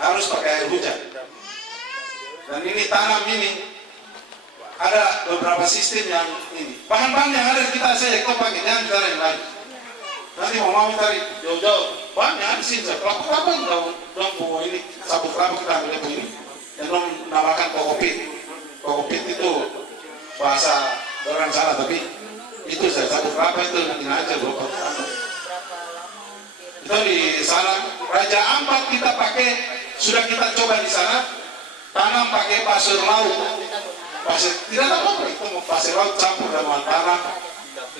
Harus pakai air hujan. Dan ini tanam ini ada beberapa sistem yang ini. Bahan-bahan yang ada di kita saya kita pakai, jangan cara yang lain. Nanti mau cari jauh-jauh, banyak di sini. Kelapa-kelapa dong bawa ini, sabuk kelapa kita ambil ini. Yang dong namakan kokopit. Kokopit itu bahasa orang sana, tapi itu saya sabuk kelapa itu bikin aja bro. Itu di sana Raja Ampat kita pakai, sudah kita coba di sana tanam pakai pasir laut. Pasir tidak apa-apa itu mau pasir laut campur dengan tanah,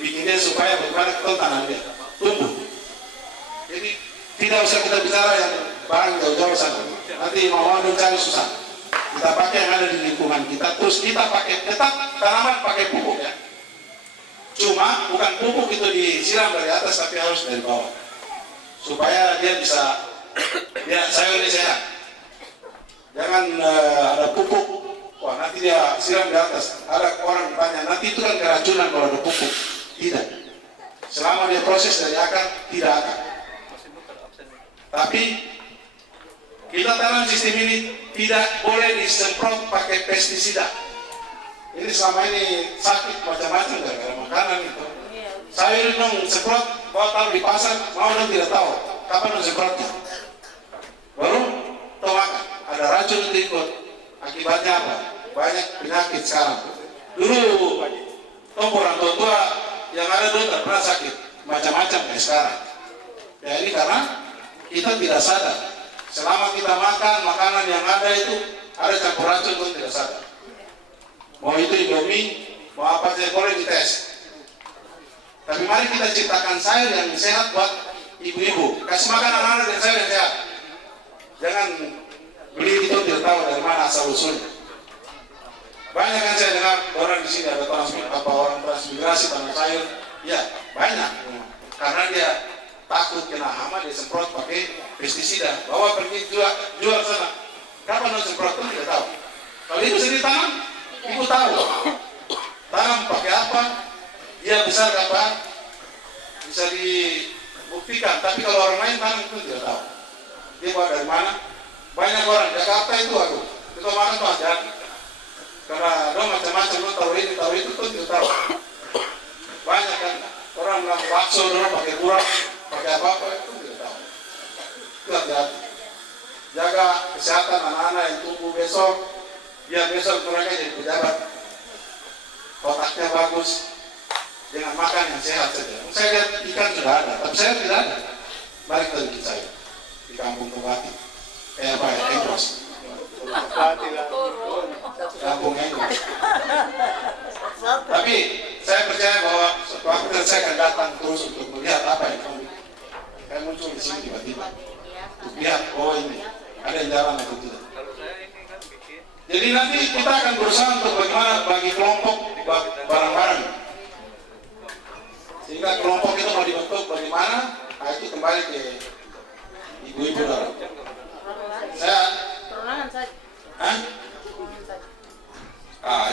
bikin dia supaya bagaimana kita tanam dia tumbuh. Jadi tidak usah kita bicara yang barang jauh-jauh sana. Nanti mau cari susah. Kita pakai yang ada di lingkungan kita, terus kita pakai tetap tanaman pakai pupuk ya. Cuma bukan pupuk itu disiram dari atas, tapi harus dari bawah, supaya dia bisa dia sayurnya sehat. Jangan ada pupuk, wah nanti dia siram di atas. Ada orang tanya, nanti itu kan keracunan kalau ada pupuk. Tidak. Selama dia proses dari akar, tidak akan. Tapi kita tanam sistem ini tidak boleh disemprot pakai pestisida. Ini selama ini sakit macam-macam gara-gara makanan itu. Sayur dong semprot, bawa taruh di pasar, mau dong tidak tahu kapan dong semprotnya. Baru tahu makan, ada racun itu ikut. Akibatnya apa? Banyak penyakit sekarang. Dulu orang tua yang ada dulu tak pernah sakit macam-macam kayak sekarang. Ya ini karena kita tidak sadar. Selama kita makan makanan yang ada itu ada campur racun pun tidak sadar. Mau itu Indomie, mau apa saja boleh dites. Tapi mari kita ciptakan sayur yang sehat buat ibu-ibu. Kasih makan anak-anak dan sayur yang sehat. Jangan beli itu tidak tahu dari mana asal usulnya. Banyak kan saya dengar orang di sini ada orang transmigrasi tanam sayur. Ya banyak. Karena dia takut kena hama, dia semprot pakai pestisida. Bawa pergi jual sana. Kapan mau semprot pun tidak tahu. Kalau itu sendiri tanam, ibu tahu. Tanam pakai apa, dia besar kapan, bisa dibuktikan. Tapi kalau orang lain tanam itu tidak tahu. Dia bawa dari mana? Banyak orang Jakarta itu aduh, itu makan tuh hati-hati. Karena dong macam-macam lo taruh itu tuh tidak tahu. Banyak kan orang bilang bakso dulu pakai kurang, pakai apa-apa itu tidak tahu. Itu hati-hati. Jaga kesehatan anak-anak yang tumbuh besok, biar besok mereka jadi pejabat. Otaknya bagus, dengan makan yang sehat saja. Saya lihat ikan sudah ada, tapi saya tidak ada. Mari kita bikin saya di kampung Tugati. Kayak apa ya? Engros. Kampung Engros. Tapi saya percaya bahwa suatu waktu saya akan datang terus untuk melihat apa yang kamu bikin. Saya muncul di sini tiba-tiba untuk lihat, oh ini ada yang jalan atau tidak. Jadi nanti kita akan berusaha untuk bagaimana bagi kelompok barang-barang. Sehingga kelompok itu mau dibentuk bagaimana kembali ke ibu-ibu dulu. Saya, Perorangan saja. hah? Perorangan saja.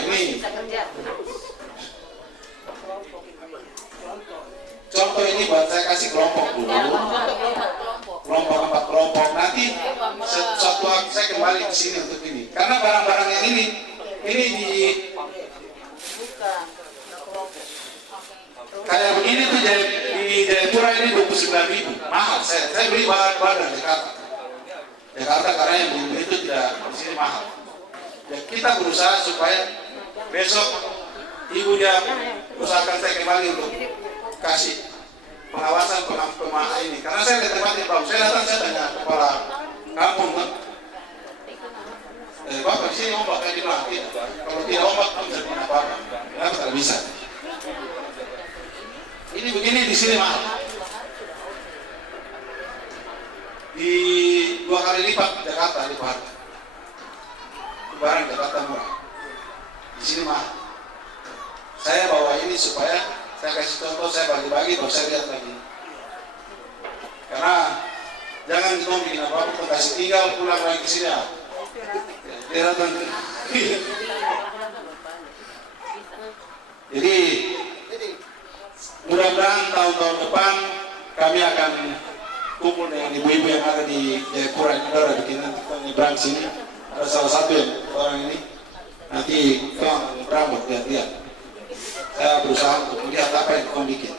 Ini Bisa kerja. contoh ini buat saya kasih kelompok dulu. Kelompok 4 kelompok. Nanti suatu waktu saya kembali ke sini untuk ini. Karena barang-barang yang ini di Bukan. Kelompok. kayak begini tuh di Jayapura ini 29.000 mahal. Saya beli bahan Jakarta karena yang beli itu tidak di sini mahal. Ya, kita berusaha supaya besok ibu dia usahakan saya kembali untuk kasih pengawasan pemakai ini. Karena saya ke tempat yang bagus. Saya datang, saya tanya kepala kampung kan. Bapak di sini ombak kayak dibilang tidak. Kalau tidak ombak kamu bisa bikin apa-apa. Kenapa tidak bisa? Ini begini di sini mahal. Di 2 kali lipat Jakarta di harga. Barang Jakarta murah. Di sini mahal. Saya bawa ini supaya saya kasih contoh, saya bagi-bagi, baru saya lihat lagi. Karena jangan kita bikin apa-apa, kita kasih tinggal pulang lagi ke sini. Dia datang. Jadi mudah-mudahan tahun-tahun depan kami akan kumpul dengan ibu-ibu yang ada di Jayapura ini. Ada bikin nanti kita nyebrang sini. Ada salah satu yang orang ini nanti kau nyebrang buat lihat-lihat. Saya berusaha untuk melihat apa yang kau bikin.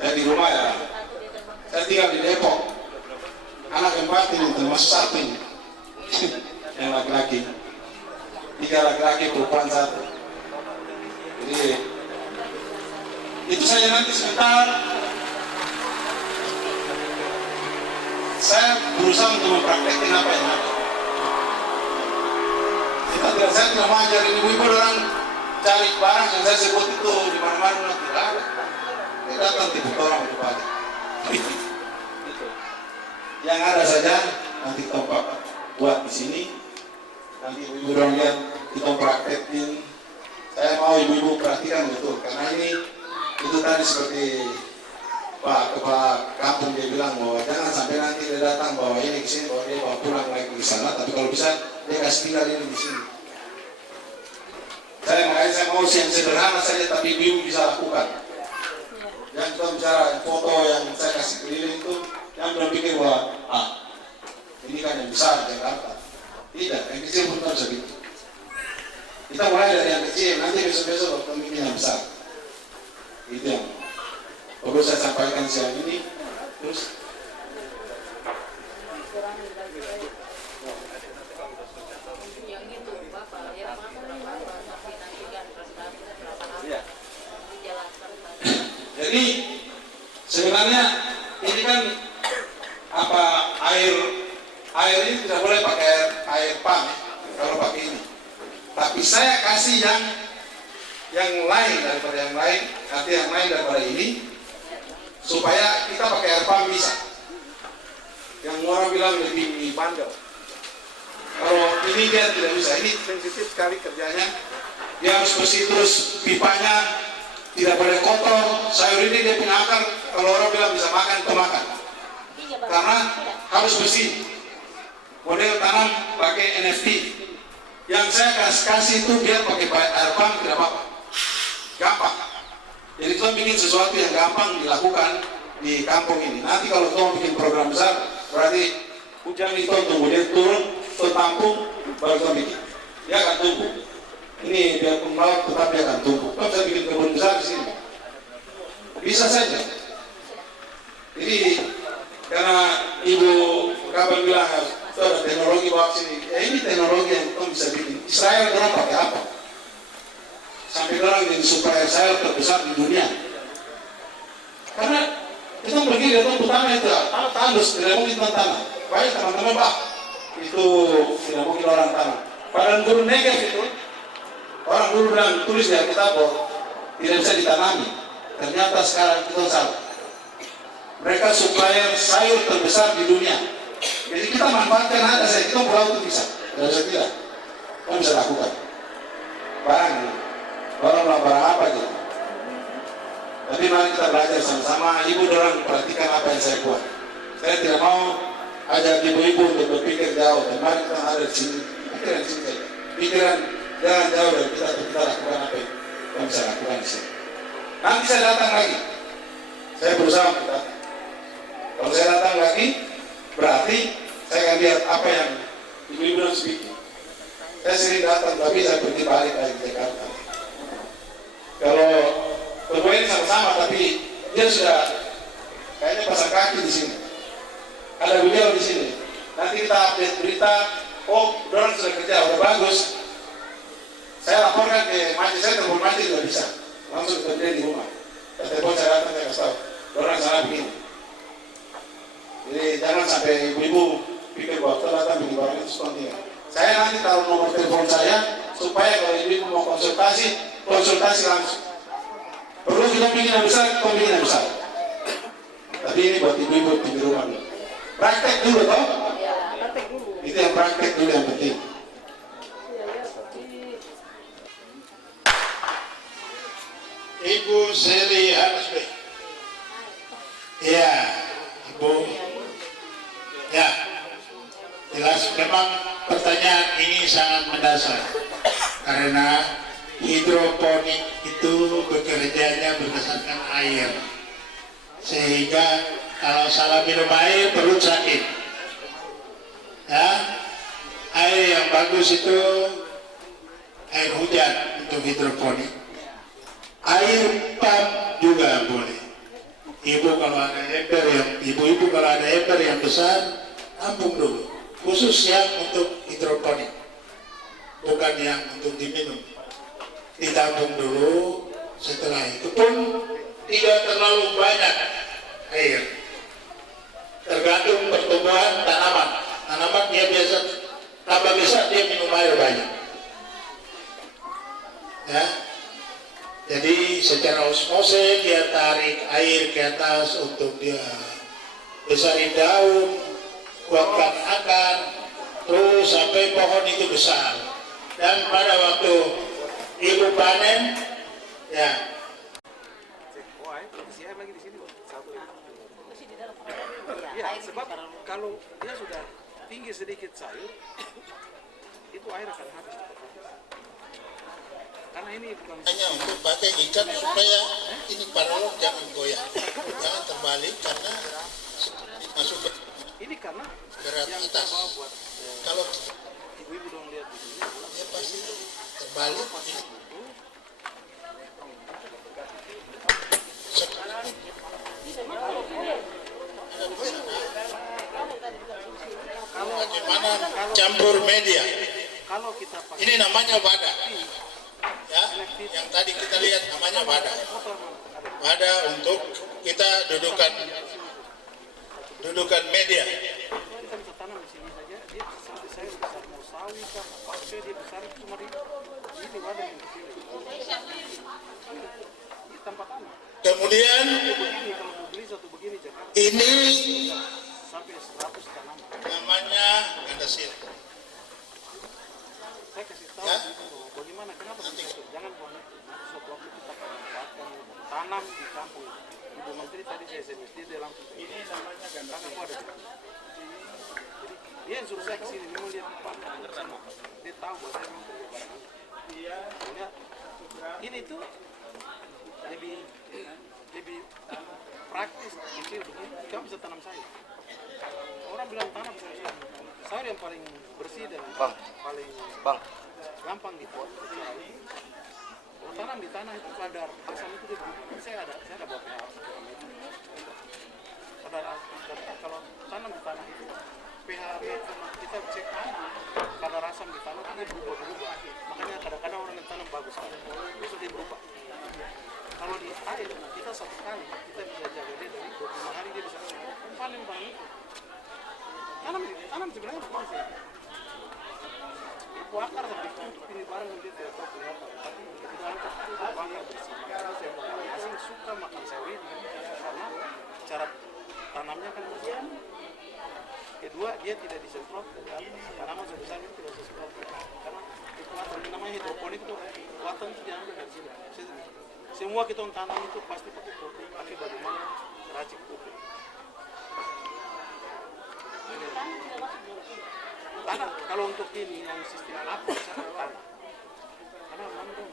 Saya di rumah ya, saya tinggal di Depok. Anak yang 4 ini termasuk 1 ini. Yang laki-laki. 3 laki-laki, perempuan 1. Jadi itu saja. Nanti sebentar saya berusaha untuk mempraktekkan apa yang ada. Saya tidak mau ajarin ibu-ibu orang cari barang yang saya sebut itu di mana-mana, tidak ada. Dia datang tipu orang itu balik. Yang ada saja nanti kita buat di sini. Nanti ibu-ibu orang lihat kita praktekin. Saya mau ibu-ibu perhatikan betul karena ini itu tadi seperti Pak Kepala Kampung dia bilang bahwa jangan sampai nanti dia datang bawa ini ke sini, bawa dia bawa pulang lagi ke sana. Tapi kalau bisa dia kasih tinggal ini di sini. Saya mau yang sederhana saja tapi ibu bisa lakukan. Yang kita bicara foto yang saya kasih keliling itu, yang belum pikir bahwa ini kan yang besar Jakarta. Tidak, yang kecil pun kita bisa bikin. Kita mulai dari yang kecil, nanti besok-besok kita bikin yang besar. Itu yang perlu saya sampaikan siang ini. Terus jadi sebenarnya ini kan apa air ini tidak boleh pakai air pump kalau pakai ini. Tapi saya kasih yang lain daripada yang lain, nanti yang lain daripada ini supaya kita pakai air pump bisa. Yang orang bilang lebih bandel. Kalau ini dia tidak bisa, ini sensitif sekali kerjanya. Dia harus bersih terus pipanya. Tidak boleh kotor, sayur ini dia punya akar, kalau orang bilang bisa makan, itu makan. Karena harus bersih. Model tanam pakai NFT. Yang saya kasih itu biar pakai air pump tidak apa-apa. Gampang. Jadi kita bikin sesuatu yang gampang dilakukan di kampung ini. Nanti kalau kita bikin program besar, berarti hujan itu tunggu dia turun, tertampung, baru kita bikin. Dia akan tumbuh. Ini biarpun laut tetap dia akan tumbuh. Kita bisa bikin kebun besar di sini. Bisa saja. Jadi karena Ibu Kabar bilang itu ada teknologi bawa sini. Ya ini teknologi yang kita bisa bikin. Israel orang pakai apa? Sampai orang jadi supplier Israel terbesar di dunia. Karena kita pergi lihat tanah itu, tanah tandus, tidak mungkin tanah. Baik teman-teman Pak, itu tidak mungkin orang tanah. Padahal guru Negev itu. Orang dulu bilang tulis di Alkitab tidak bisa ditanami. Ternyata sekarang kita salah. Mereka supplier sayur terbesar di dunia. Jadi kita manfaatkan ada saya kita pulau itu bisa. Tidak bisa tidak. Kita bisa lakukan. Barang apa gitu. Tapi mari kita belajar sama-sama. Ibu dorang perhatikan apa yang saya buat. Saya tidak mau ajak ibu-ibu untuk berpikir jauh. Dan mari kita ada di sini. Pikiran di sini saja. Pikiran jangan jauh dari kita untuk kita lakukan apa yang bisa lakukan di sini. Nanti saya datang lagi. Saya berusaha untuk datang. Kalau saya datang lagi, berarti saya akan lihat apa yang ibu-ibu harus bikin. Saya sering datang, tapi saya pergi balik lagi ke Jakarta. Kalau kedua ini sama-sama, tapi dia sudah kayaknya pasang kaki di sini. Ada beliau di sini. Nanti kita update berita, oh, dorang sudah kerja, udah bagus. Saya laporkan ke Maji, saya telepon Maji juga bisa. Langsung kerja di rumah. Saya telepon, saya datang, saya kasih tahu. Dorang salah begini. Jadi jangan sampai ibu-ibu pikir bahwa kita datang bikin barang itu kontingen. Saya nanti taruh nomor telepon saya supaya kalau ibu-ibu mau konsultasi langsung. Perlu kita bikin yang besar, kita bikin yang besar. Tapi ini buat ibu-ibu di rumah dulu. Praktek dulu toh? Itu yang praktek dulu yang penting. Ibu Seri Harsbe. Iya, Ibu. Ya, jelas memang pertanyaan ini sangat mendasar karena hidroponik itu bekerjanya berdasarkan air, sehingga kalau salah minum air perut sakit. Ya, air yang bagus itu air hujan untuk hidroponik. Air pump juga boleh. Ibu-ibu kalau ada ember yang besar, tampung dulu. Khusus yang untuk hidroponik, bukan yang untuk diminum. Ditampung dulu. Setelah itu pun tidak terlalu banyak air. Tergantung pertumbuhan tanaman. Tanaman dia biasa tambah besar dia minum air banyak. Ya. Jadi secara osmose dia tarik air ke atas untuk dia besarin daun, kuatkan akar, terus sampai pohon itu besar. Dan pada waktu ibu panen, ya. Ya, sebab kalau dia sudah tinggi sedikit sayur, itu air akan habis. Karena ini bukan Hanya untuk pakai ikan supaya ini paralog jangan goyah, jangan terbalik karena masuk ke ini karena berat yang atas. saya bawa buat Kalau ibu-ibu dong lihat di sini. dia pasti terbalik. Bagaimana campur media? Kalau kita pakai Ini namanya wadah. Ya, yang tadi kita lihat namanya wadah. Wadah untuk kita dudukan media. kita bisa tanam di sini saja, dia sampai sayur besar mau sawi kah, pakai dia besar itu cuma di ini wadah yang kecil. Di tempat tanam. Kemudian Begini kalau mau beli satu begini Jakarta ini sampai 100 tanaman. namanya gandasil. Saya kasih tahu Ya. bagaimana kenapa begitu. Jangan buang itu. Nanti suatu waktu kita akan manfaatkan tanam di kampung. Ibu Menteri tadi saya SMS dia langsung. Ini namanya gandang. Aku ada. Jadi dia yang suruh saya kesini memang dia bersama. Dia tahu bahwa saya memang kerja bareng. Iya. Ini tuh lebih praktis kecil begini. Kamu bisa tanam sayur. Orang bilang tanam sayur. Sayur yang paling bersih dan paling gampang dibuat. Kalau tanam di tanah itu kadar asam itu dia berubah. Saya ada bawa pH. Kadar asam, kalau tanam di tanah itu pH kita cek kadar asam di tanah itu dia berubah. Makanya kadang-kadang orang yang tanam bagus itu dia berubah. Kalau di air kita satu kali kita bisa jaga dia dari 25 hari dia bisa panen banyak. Tanam sebenarnya bukan sih. Itu akar sampai tutup ini barang yang dia tidak tahu kelihatan. Tapi ketika angkat itu akar bersih. Makanya saya orang asing suka makan sayur ini karena cara tanamnya kan bersih. Kedua dia tidak disemprot ke atas. Tanaman sebesar itu tidak disemprot karena kekuatan namanya hidroponik itu kekuatan itu diambil dari sini. Semua kita tanam itu pasti pakai pupuk, tapi bagaimana racik pupuk. Tanah kalau untuk ini yang sistem apa sangat tanah. Karena mandong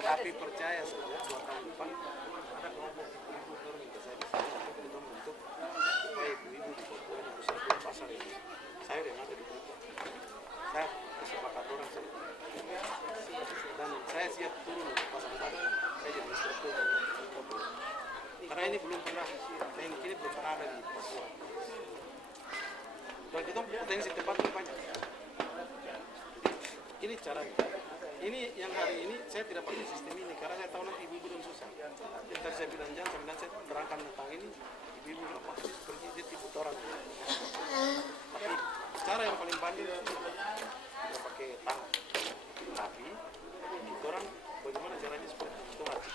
tapi percaya saja 2 tahun depan ada kelompok ibu-ibu orang minta saya kita bentuk supaya ibu-ibu di Papua ini bisa buat pasar ini. Saya yang ada di Papua. Saya sepakat orang saya. Dan saya siap turun pasar tadi. Saya jadi instruktur. Karena ini belum pernah, teknik ini belum pernah ada di Papua. Dan kita potensi tempat itu banyak. Ini caranya. Ini yang hari ini saya tidak pakai sistem ini karena saya tahu nanti ibu-ibu dan susah. Yang tadi saya bilang jangan, sambil saya terangkan tentang ini, ibu-ibu apa pergi dia tipu orang. Tapi cara yang paling banding tidak pakai tangan. Tapi orang bagaimana caranya seperti itu hati.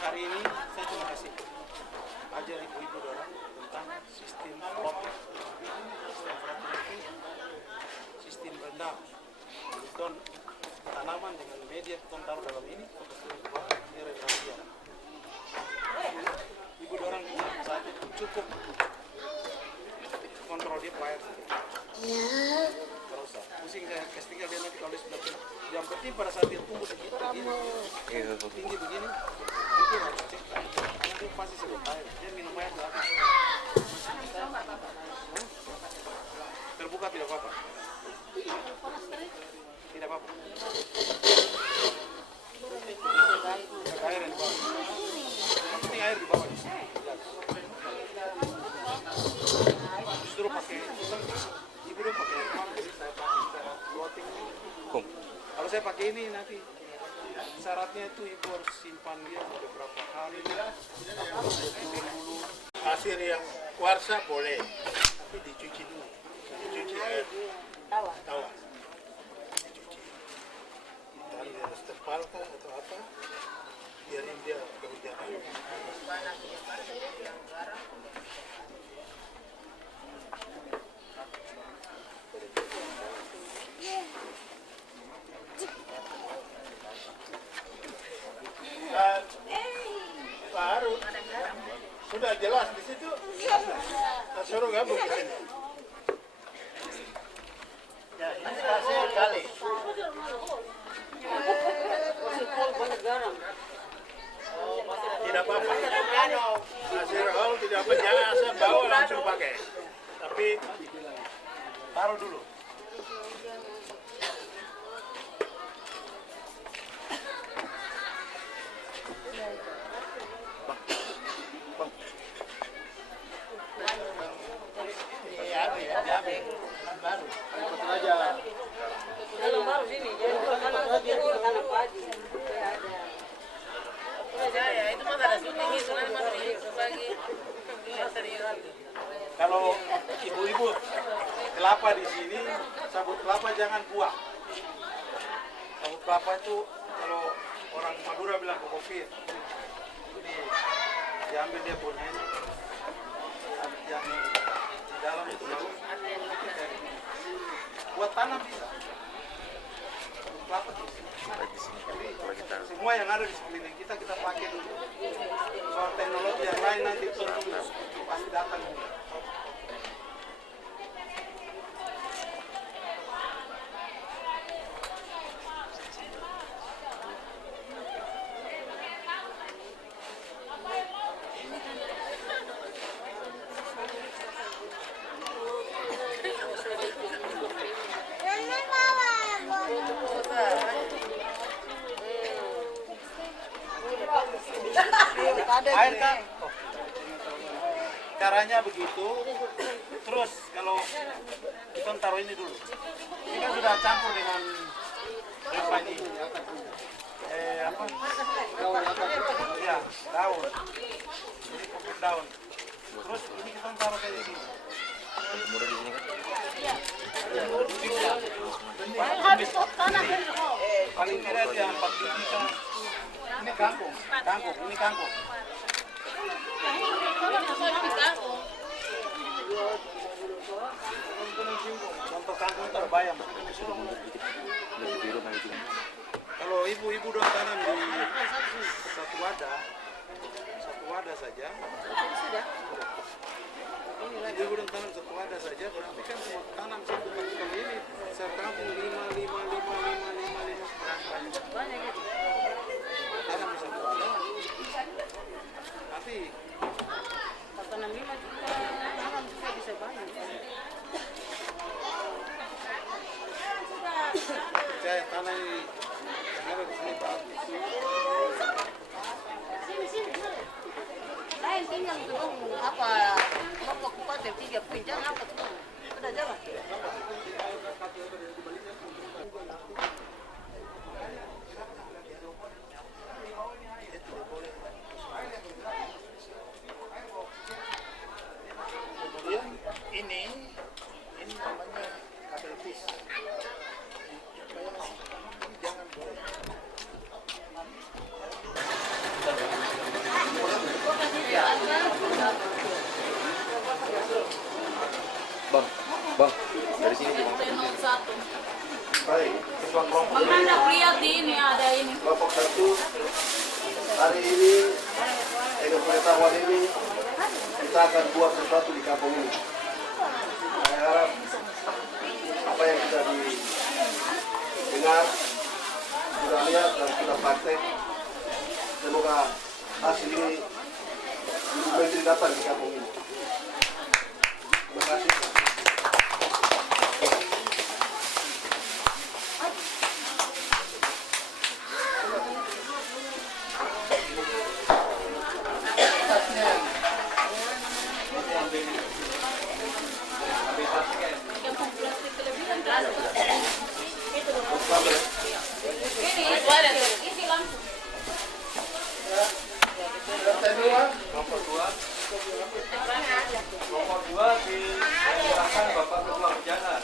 Hari ini saya cuma kasih ajar ibu-ibu orang tentang sistem popok, sistem fertility, sistem rendam, ton tanaman dengan media ton taruh dalam ini, ini regenerasi. Ibu orang saat itu cukup kontrol dia air. Terus pusing saya kasih tinggal dia nanti kalau dia sudah yang penting pada saat dia tumbuh segitu begini, tinggi begini. Itu harus cek, nanti pasti sebut air, dia minum air sudah habis. Terbuka tidak apa-apa? Tidak apa-apa? Air di bawah. Yang penting air di bawah. Justru pakai, ibu dulu pakai air mana, jadi saya pakai floating. Kalau saya pakai ini nanti syaratnya itu ibu harus simpan dia beberapa kali dulu. Pasir yang kuarsa boleh, tapi dicuci dulu. Dicuci air tawa. Dicuci. Ditaruh di atas terpal kah atau apa? Biarin dia berjalan. Baru sudah jelas di situ. Kita suruh gabung di sini. Ya, ini pasir kali. Tidak apa-apa. Pasir hol tidak apa, jangan asal bawa langsung pakai. Tapi taruh dulu. Kalau baru sini, jadi kalau dia tanam padi. Itu mah ada syuting itu kan masih pagi. Kalau ibu-ibu kelapa di sini, sabut kelapa jangan buang. Sabut kelapa itu kalau orang Madura bilang kokopir. Jadi diambil dia punya ini, yang di dalam itu lalu buat tanam bisa. Sabut kelapa di sini. Jadi semua yang ada di sekeliling kita pakai dulu. Soal teknologi yang lain nanti tentu pasti datang. Air kan? Oh. Caranya begitu. Terus kalau kita taruh ini dulu. Ini kan sudah campur dengan apa ini? Apa? Ya, daun. Jadi pupuk daun. Terus ini kita taruh kayak gini. Murah di sini kan? Iya. paling tidak dia 4 biji kan. Ini kangkung, ini kangkung. Contoh kangkung terbayang. Kalau ibu-ibu dong tanam di satu wadah saja. Ibu dong tanam satu wadah saja, berarti kan cuma tanam satu kali ini. Saya tampung 5. Banyak gitu. Tanam di satu wadah. Nanti tanam 5 juta, tanam juga bisa banyak. saya tanah ini sekarang di sini bagus. Saya tinggal gedung apa? Bapak Bupati 3 poin, jangan apa tuh? Udah jalan. Kemudian ini namanya kabel pis. Jangan boleh. Bang, dari sini Bang. Baik, ketua kelompok Bang Anda lihat di ini ada ini. kelompok 1 hari ini dengan pengetahuan ini kita akan buat sesuatu di kampung ini. Saya harap apa yang sudah didengar, sudah lihat dan sudah praktek, semoga hasil ini Ibu Menteri datang di kampung ini. Terima kasih. Isi langsung. nomor 2 diserahkan Bapak Ketua Bejana.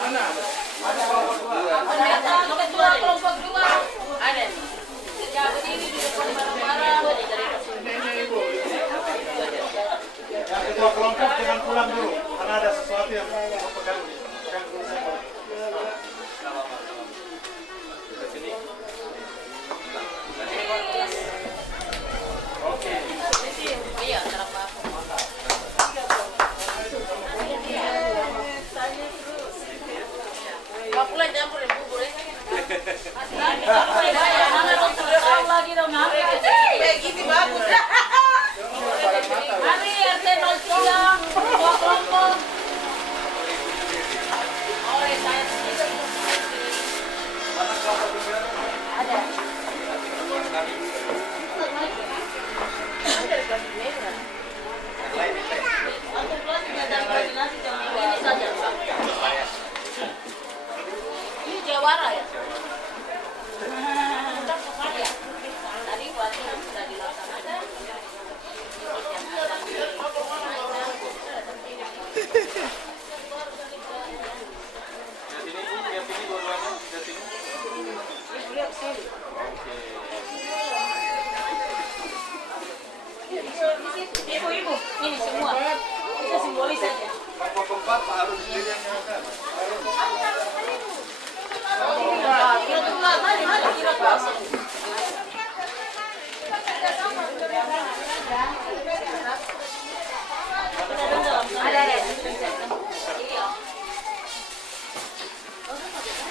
Mana? Ada nomor 2. Ketua kelompok 2 ada. Ya begini di depan barang-barang. Yang ketua kelompok jangan pulang dulu karena ada sesuatu yang mau pegang dulu saya. Oke. Iya, terang apa? Gak pula campur yang bubur ya. Lagi dong, gini bagus. Mari RT 03, ketua kelompok. Oleh saya ada. Untuk kelas dan koordinasi jam 2 ini saja. Ini Jawara ya? Tadi buatnya sudah dilaksanakan. Ibu-ibu, ini semua. Kita simbolis saja. Kelompok 4 Pak Harun sendiri yang nyatakan.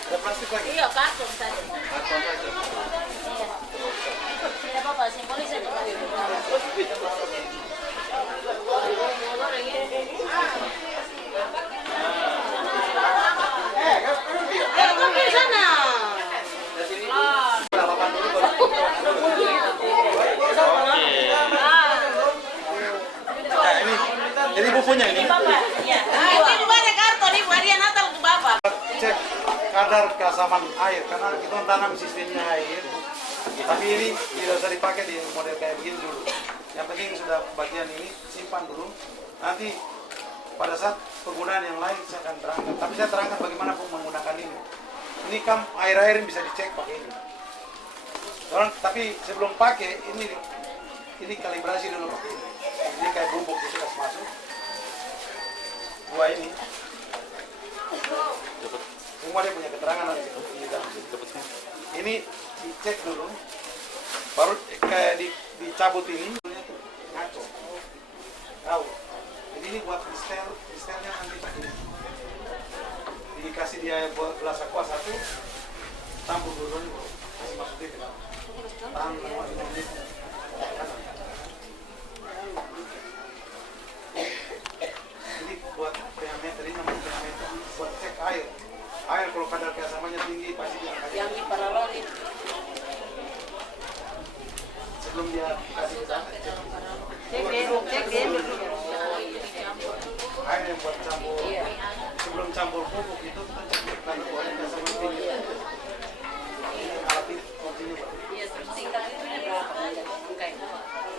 Ada plastik lagi? Iya, karton saja. Karton saja. Tidak apa-apa, simbolis saja. Kopi sana. Nah, ini ibu punya ini. Bapak, iya. Ibu banyak karton, ibu hadiah Natal untuk Bapak. Cek kadar keasaman air karena kita tanam sistemnya air. Tapi ini tidak usah dipakai di model kayak begini dulu. Yang penting sudah bagian ini simpan dulu. Nanti pada saat penggunaan yang lain saya akan terangkan. Tapi saya terangkan bagaimana menggunakan ini. Ini kan air bisa dicek pakai ini. Orang, tapi sebelum pakai ini kalibrasi dulu pakai ini. Ini kayak bubuk itu kasih masuk. Dua ini. Semua dia punya keterangan nanti di dalam situ. Ini dicek dulu. Baru kayak dicabut ini. Ngaco. Tahu. Jadi ini buat kristalnya nanti pakai ini. Dikasih dia belas aqua satu, campur dulu nih, kasih masuk dia ke dalam. Tahan lama 5 menit. Ini buat diameter, ini namanya diameter. Buat cek air. Air kalau kadar keasamannya tinggi pasti dia akan Yang di paralon itu. sebelum dia kasih ke dalam. Cek dulu. Air yang buat campur. Sebelum campur pupuk itu kita cek kadar keasaman tinggi. Ini alat ini kontinu. Iya, terus tingkat itu berapa? Angkai.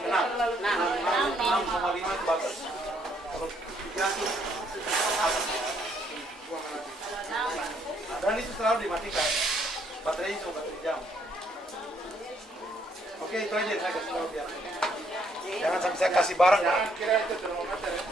6,5 itu bagus. Kalau 3 itu dan itu selalu dimatikan. Baterainya cuma baterai jam. Oke, itu aja yang saya kasih tahu biar. Jangan sampai saya kasih barang ya. Kira itu termometer ya.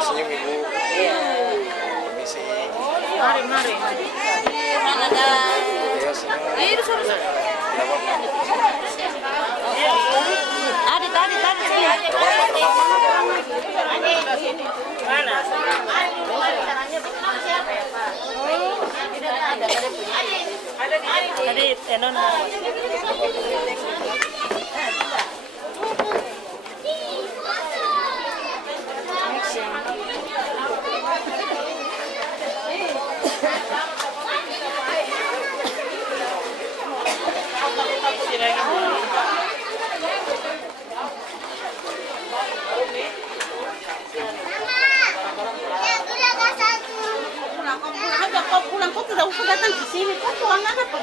Senyum ibu. Permisi. Mari. Mana dah? Ya senyum. Ini suruh. Tadi. Mana? Caranya bikin siapa ya, Pak? Tadi tenon. Pulang kok tidak usah datang ke sini, kok pulang aja Pak.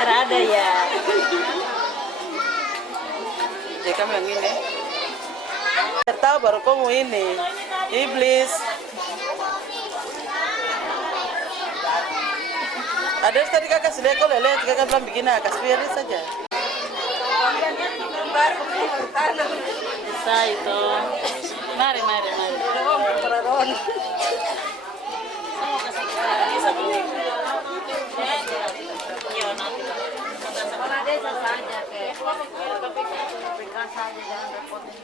Ada ya. Jadi kamu yang ini. Tahu baru kamu ini. Iblis. Ada tadi kakak sudah kau lele, kakak bilang begini, kasih biarin saja. Bisa itu. Mari. Kepala desa saja, PK saja, jangan repotin.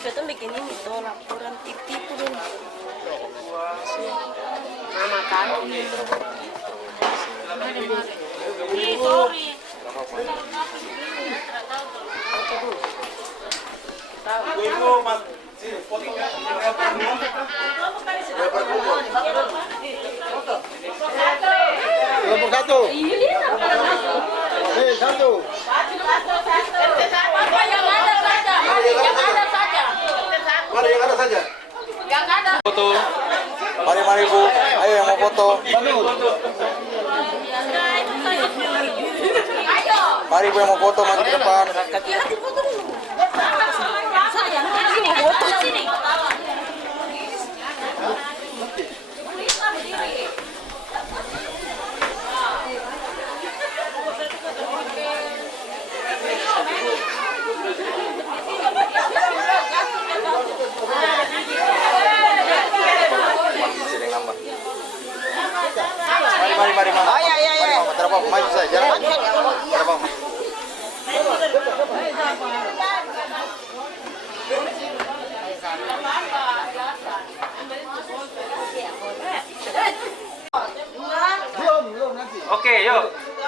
Kita bikin ini tuh laporan tipu dulu. Nama kan? Sorry. Ibu mas, sini foto. Kelompok satu. Satu. Mari yang ada saja. Foto. Mari Bu. Ayo yang mau foto. Mari Bu yang mau foto maju ke depan.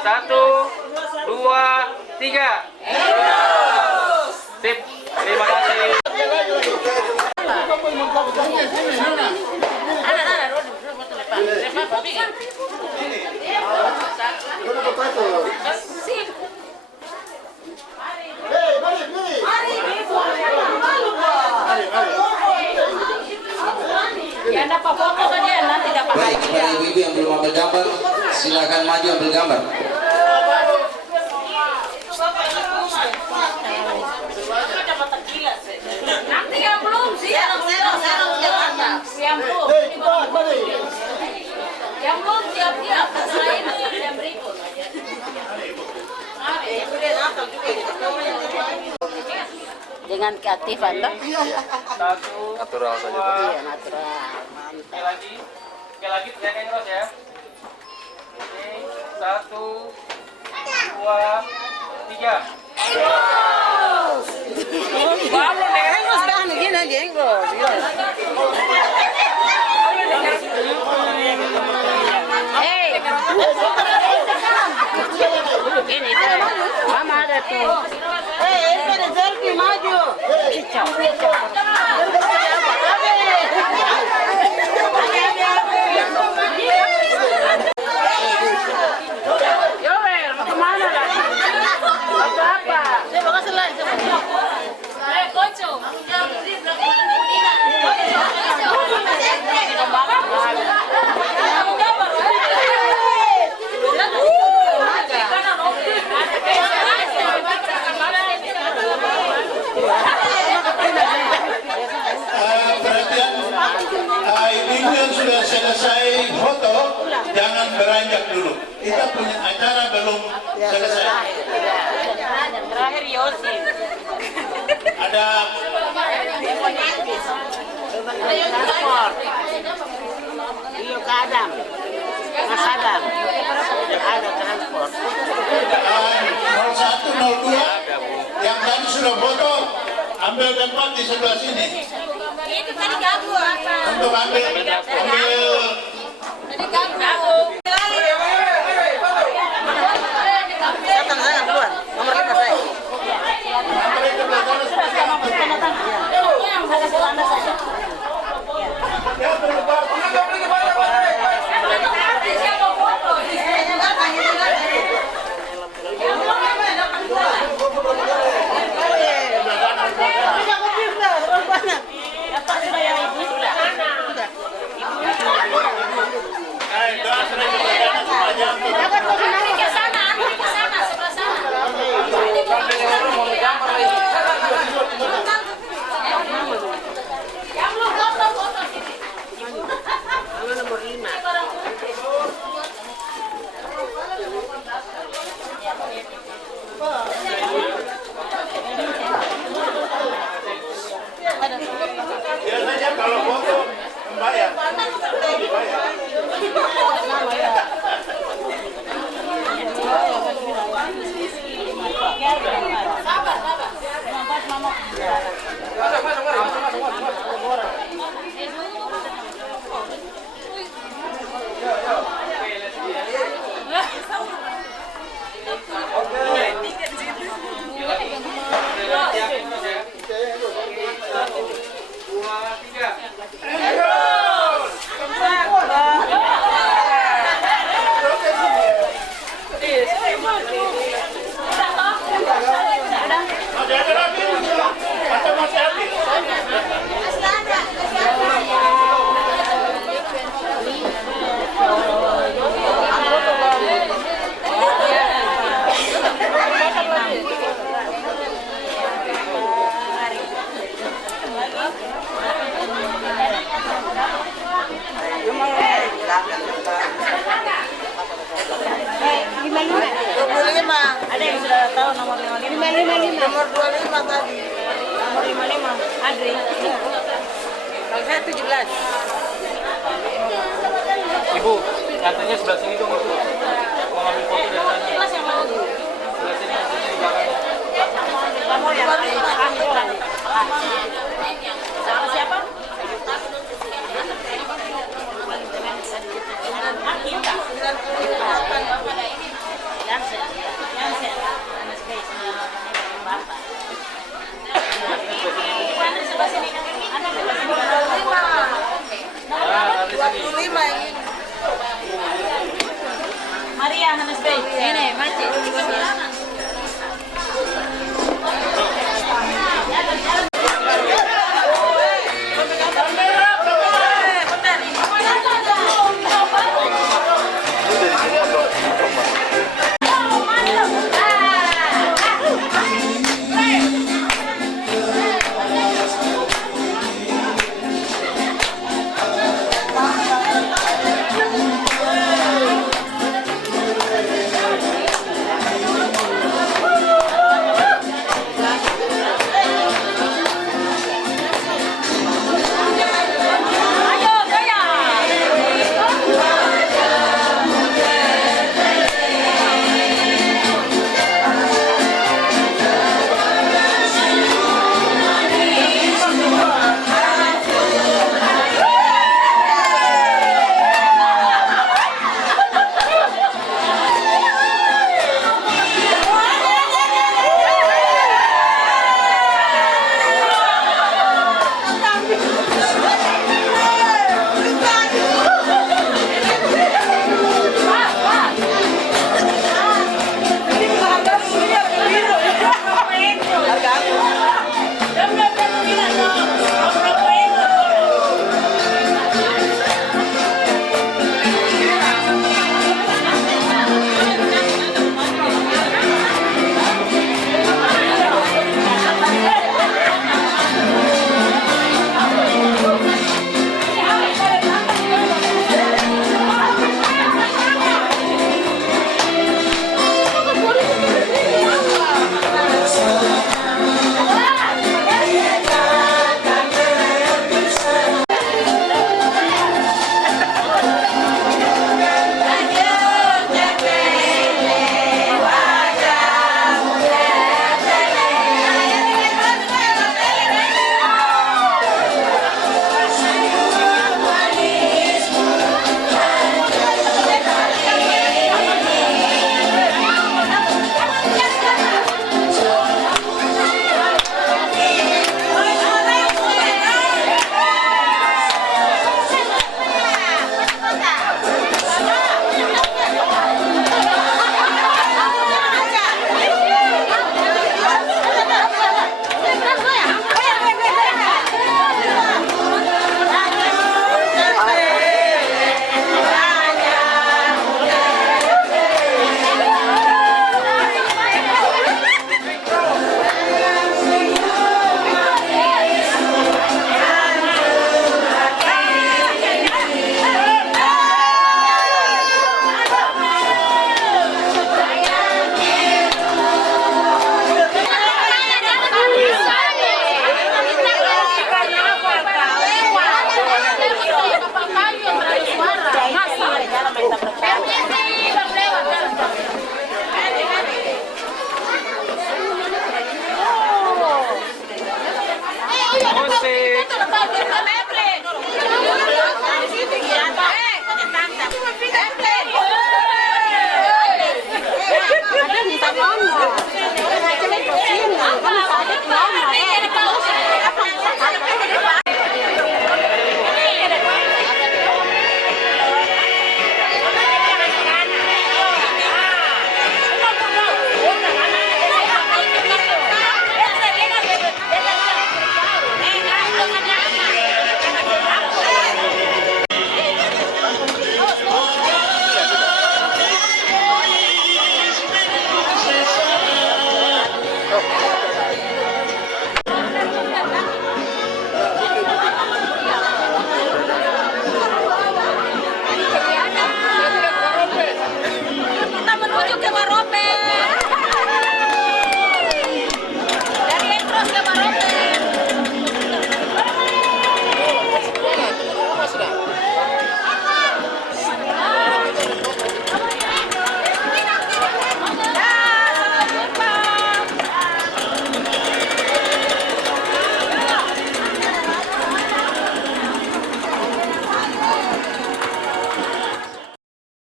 1, 2, 3. Sip. Terima kasih. Ya dapat foto saja nanti dapat. Baik, para ibu-ibu yang belum ambil gambar, silakan maju ambil gambar. Nanti yang belum sih. Yang belum. Yang belum siap-siap. Setelah ini yang berikut. Dengan keaktifan toh? Natural saja. Iya, natural. Sekali lagi teriakan terus ya. Oke, 1, 2, 3. Pablo, negros dan gini negros. Hey. Ini tuh. Mama ada tuh. Hey, selfie maju. Cicau. Ibu yang sudah selesai foto, jangan beranjak dulu. Kita punya acara belum selesai. Terakhir Yosi. Ada transport. Iyo ke Adam. Mas Adam. Ada transport. 0102 yang tadi sudah foto, ambil tempat di sebelah sini. Itu tadi ganggu apa? Untuk ambil Tadi ganggu. Saya tanda duluan. Nomor 5 saya. biasanya kalau foto membayar. Ada yang sudah tahu nomor 55. Nomor 25 tadi. Nomor 55. Adri. Kalau saya 17. Ibu, katanya sebelah sini dong Ibu. Mau ngambil foto dari sana. Kelas yang mana? Sebelah sini, aslinya di belakang. Kamu yang akhir tadi. Sama siapa? Dan sebelah sini. Anak sebelah sini. 25 ini. Maria Hannes Bey. Ini, Maci.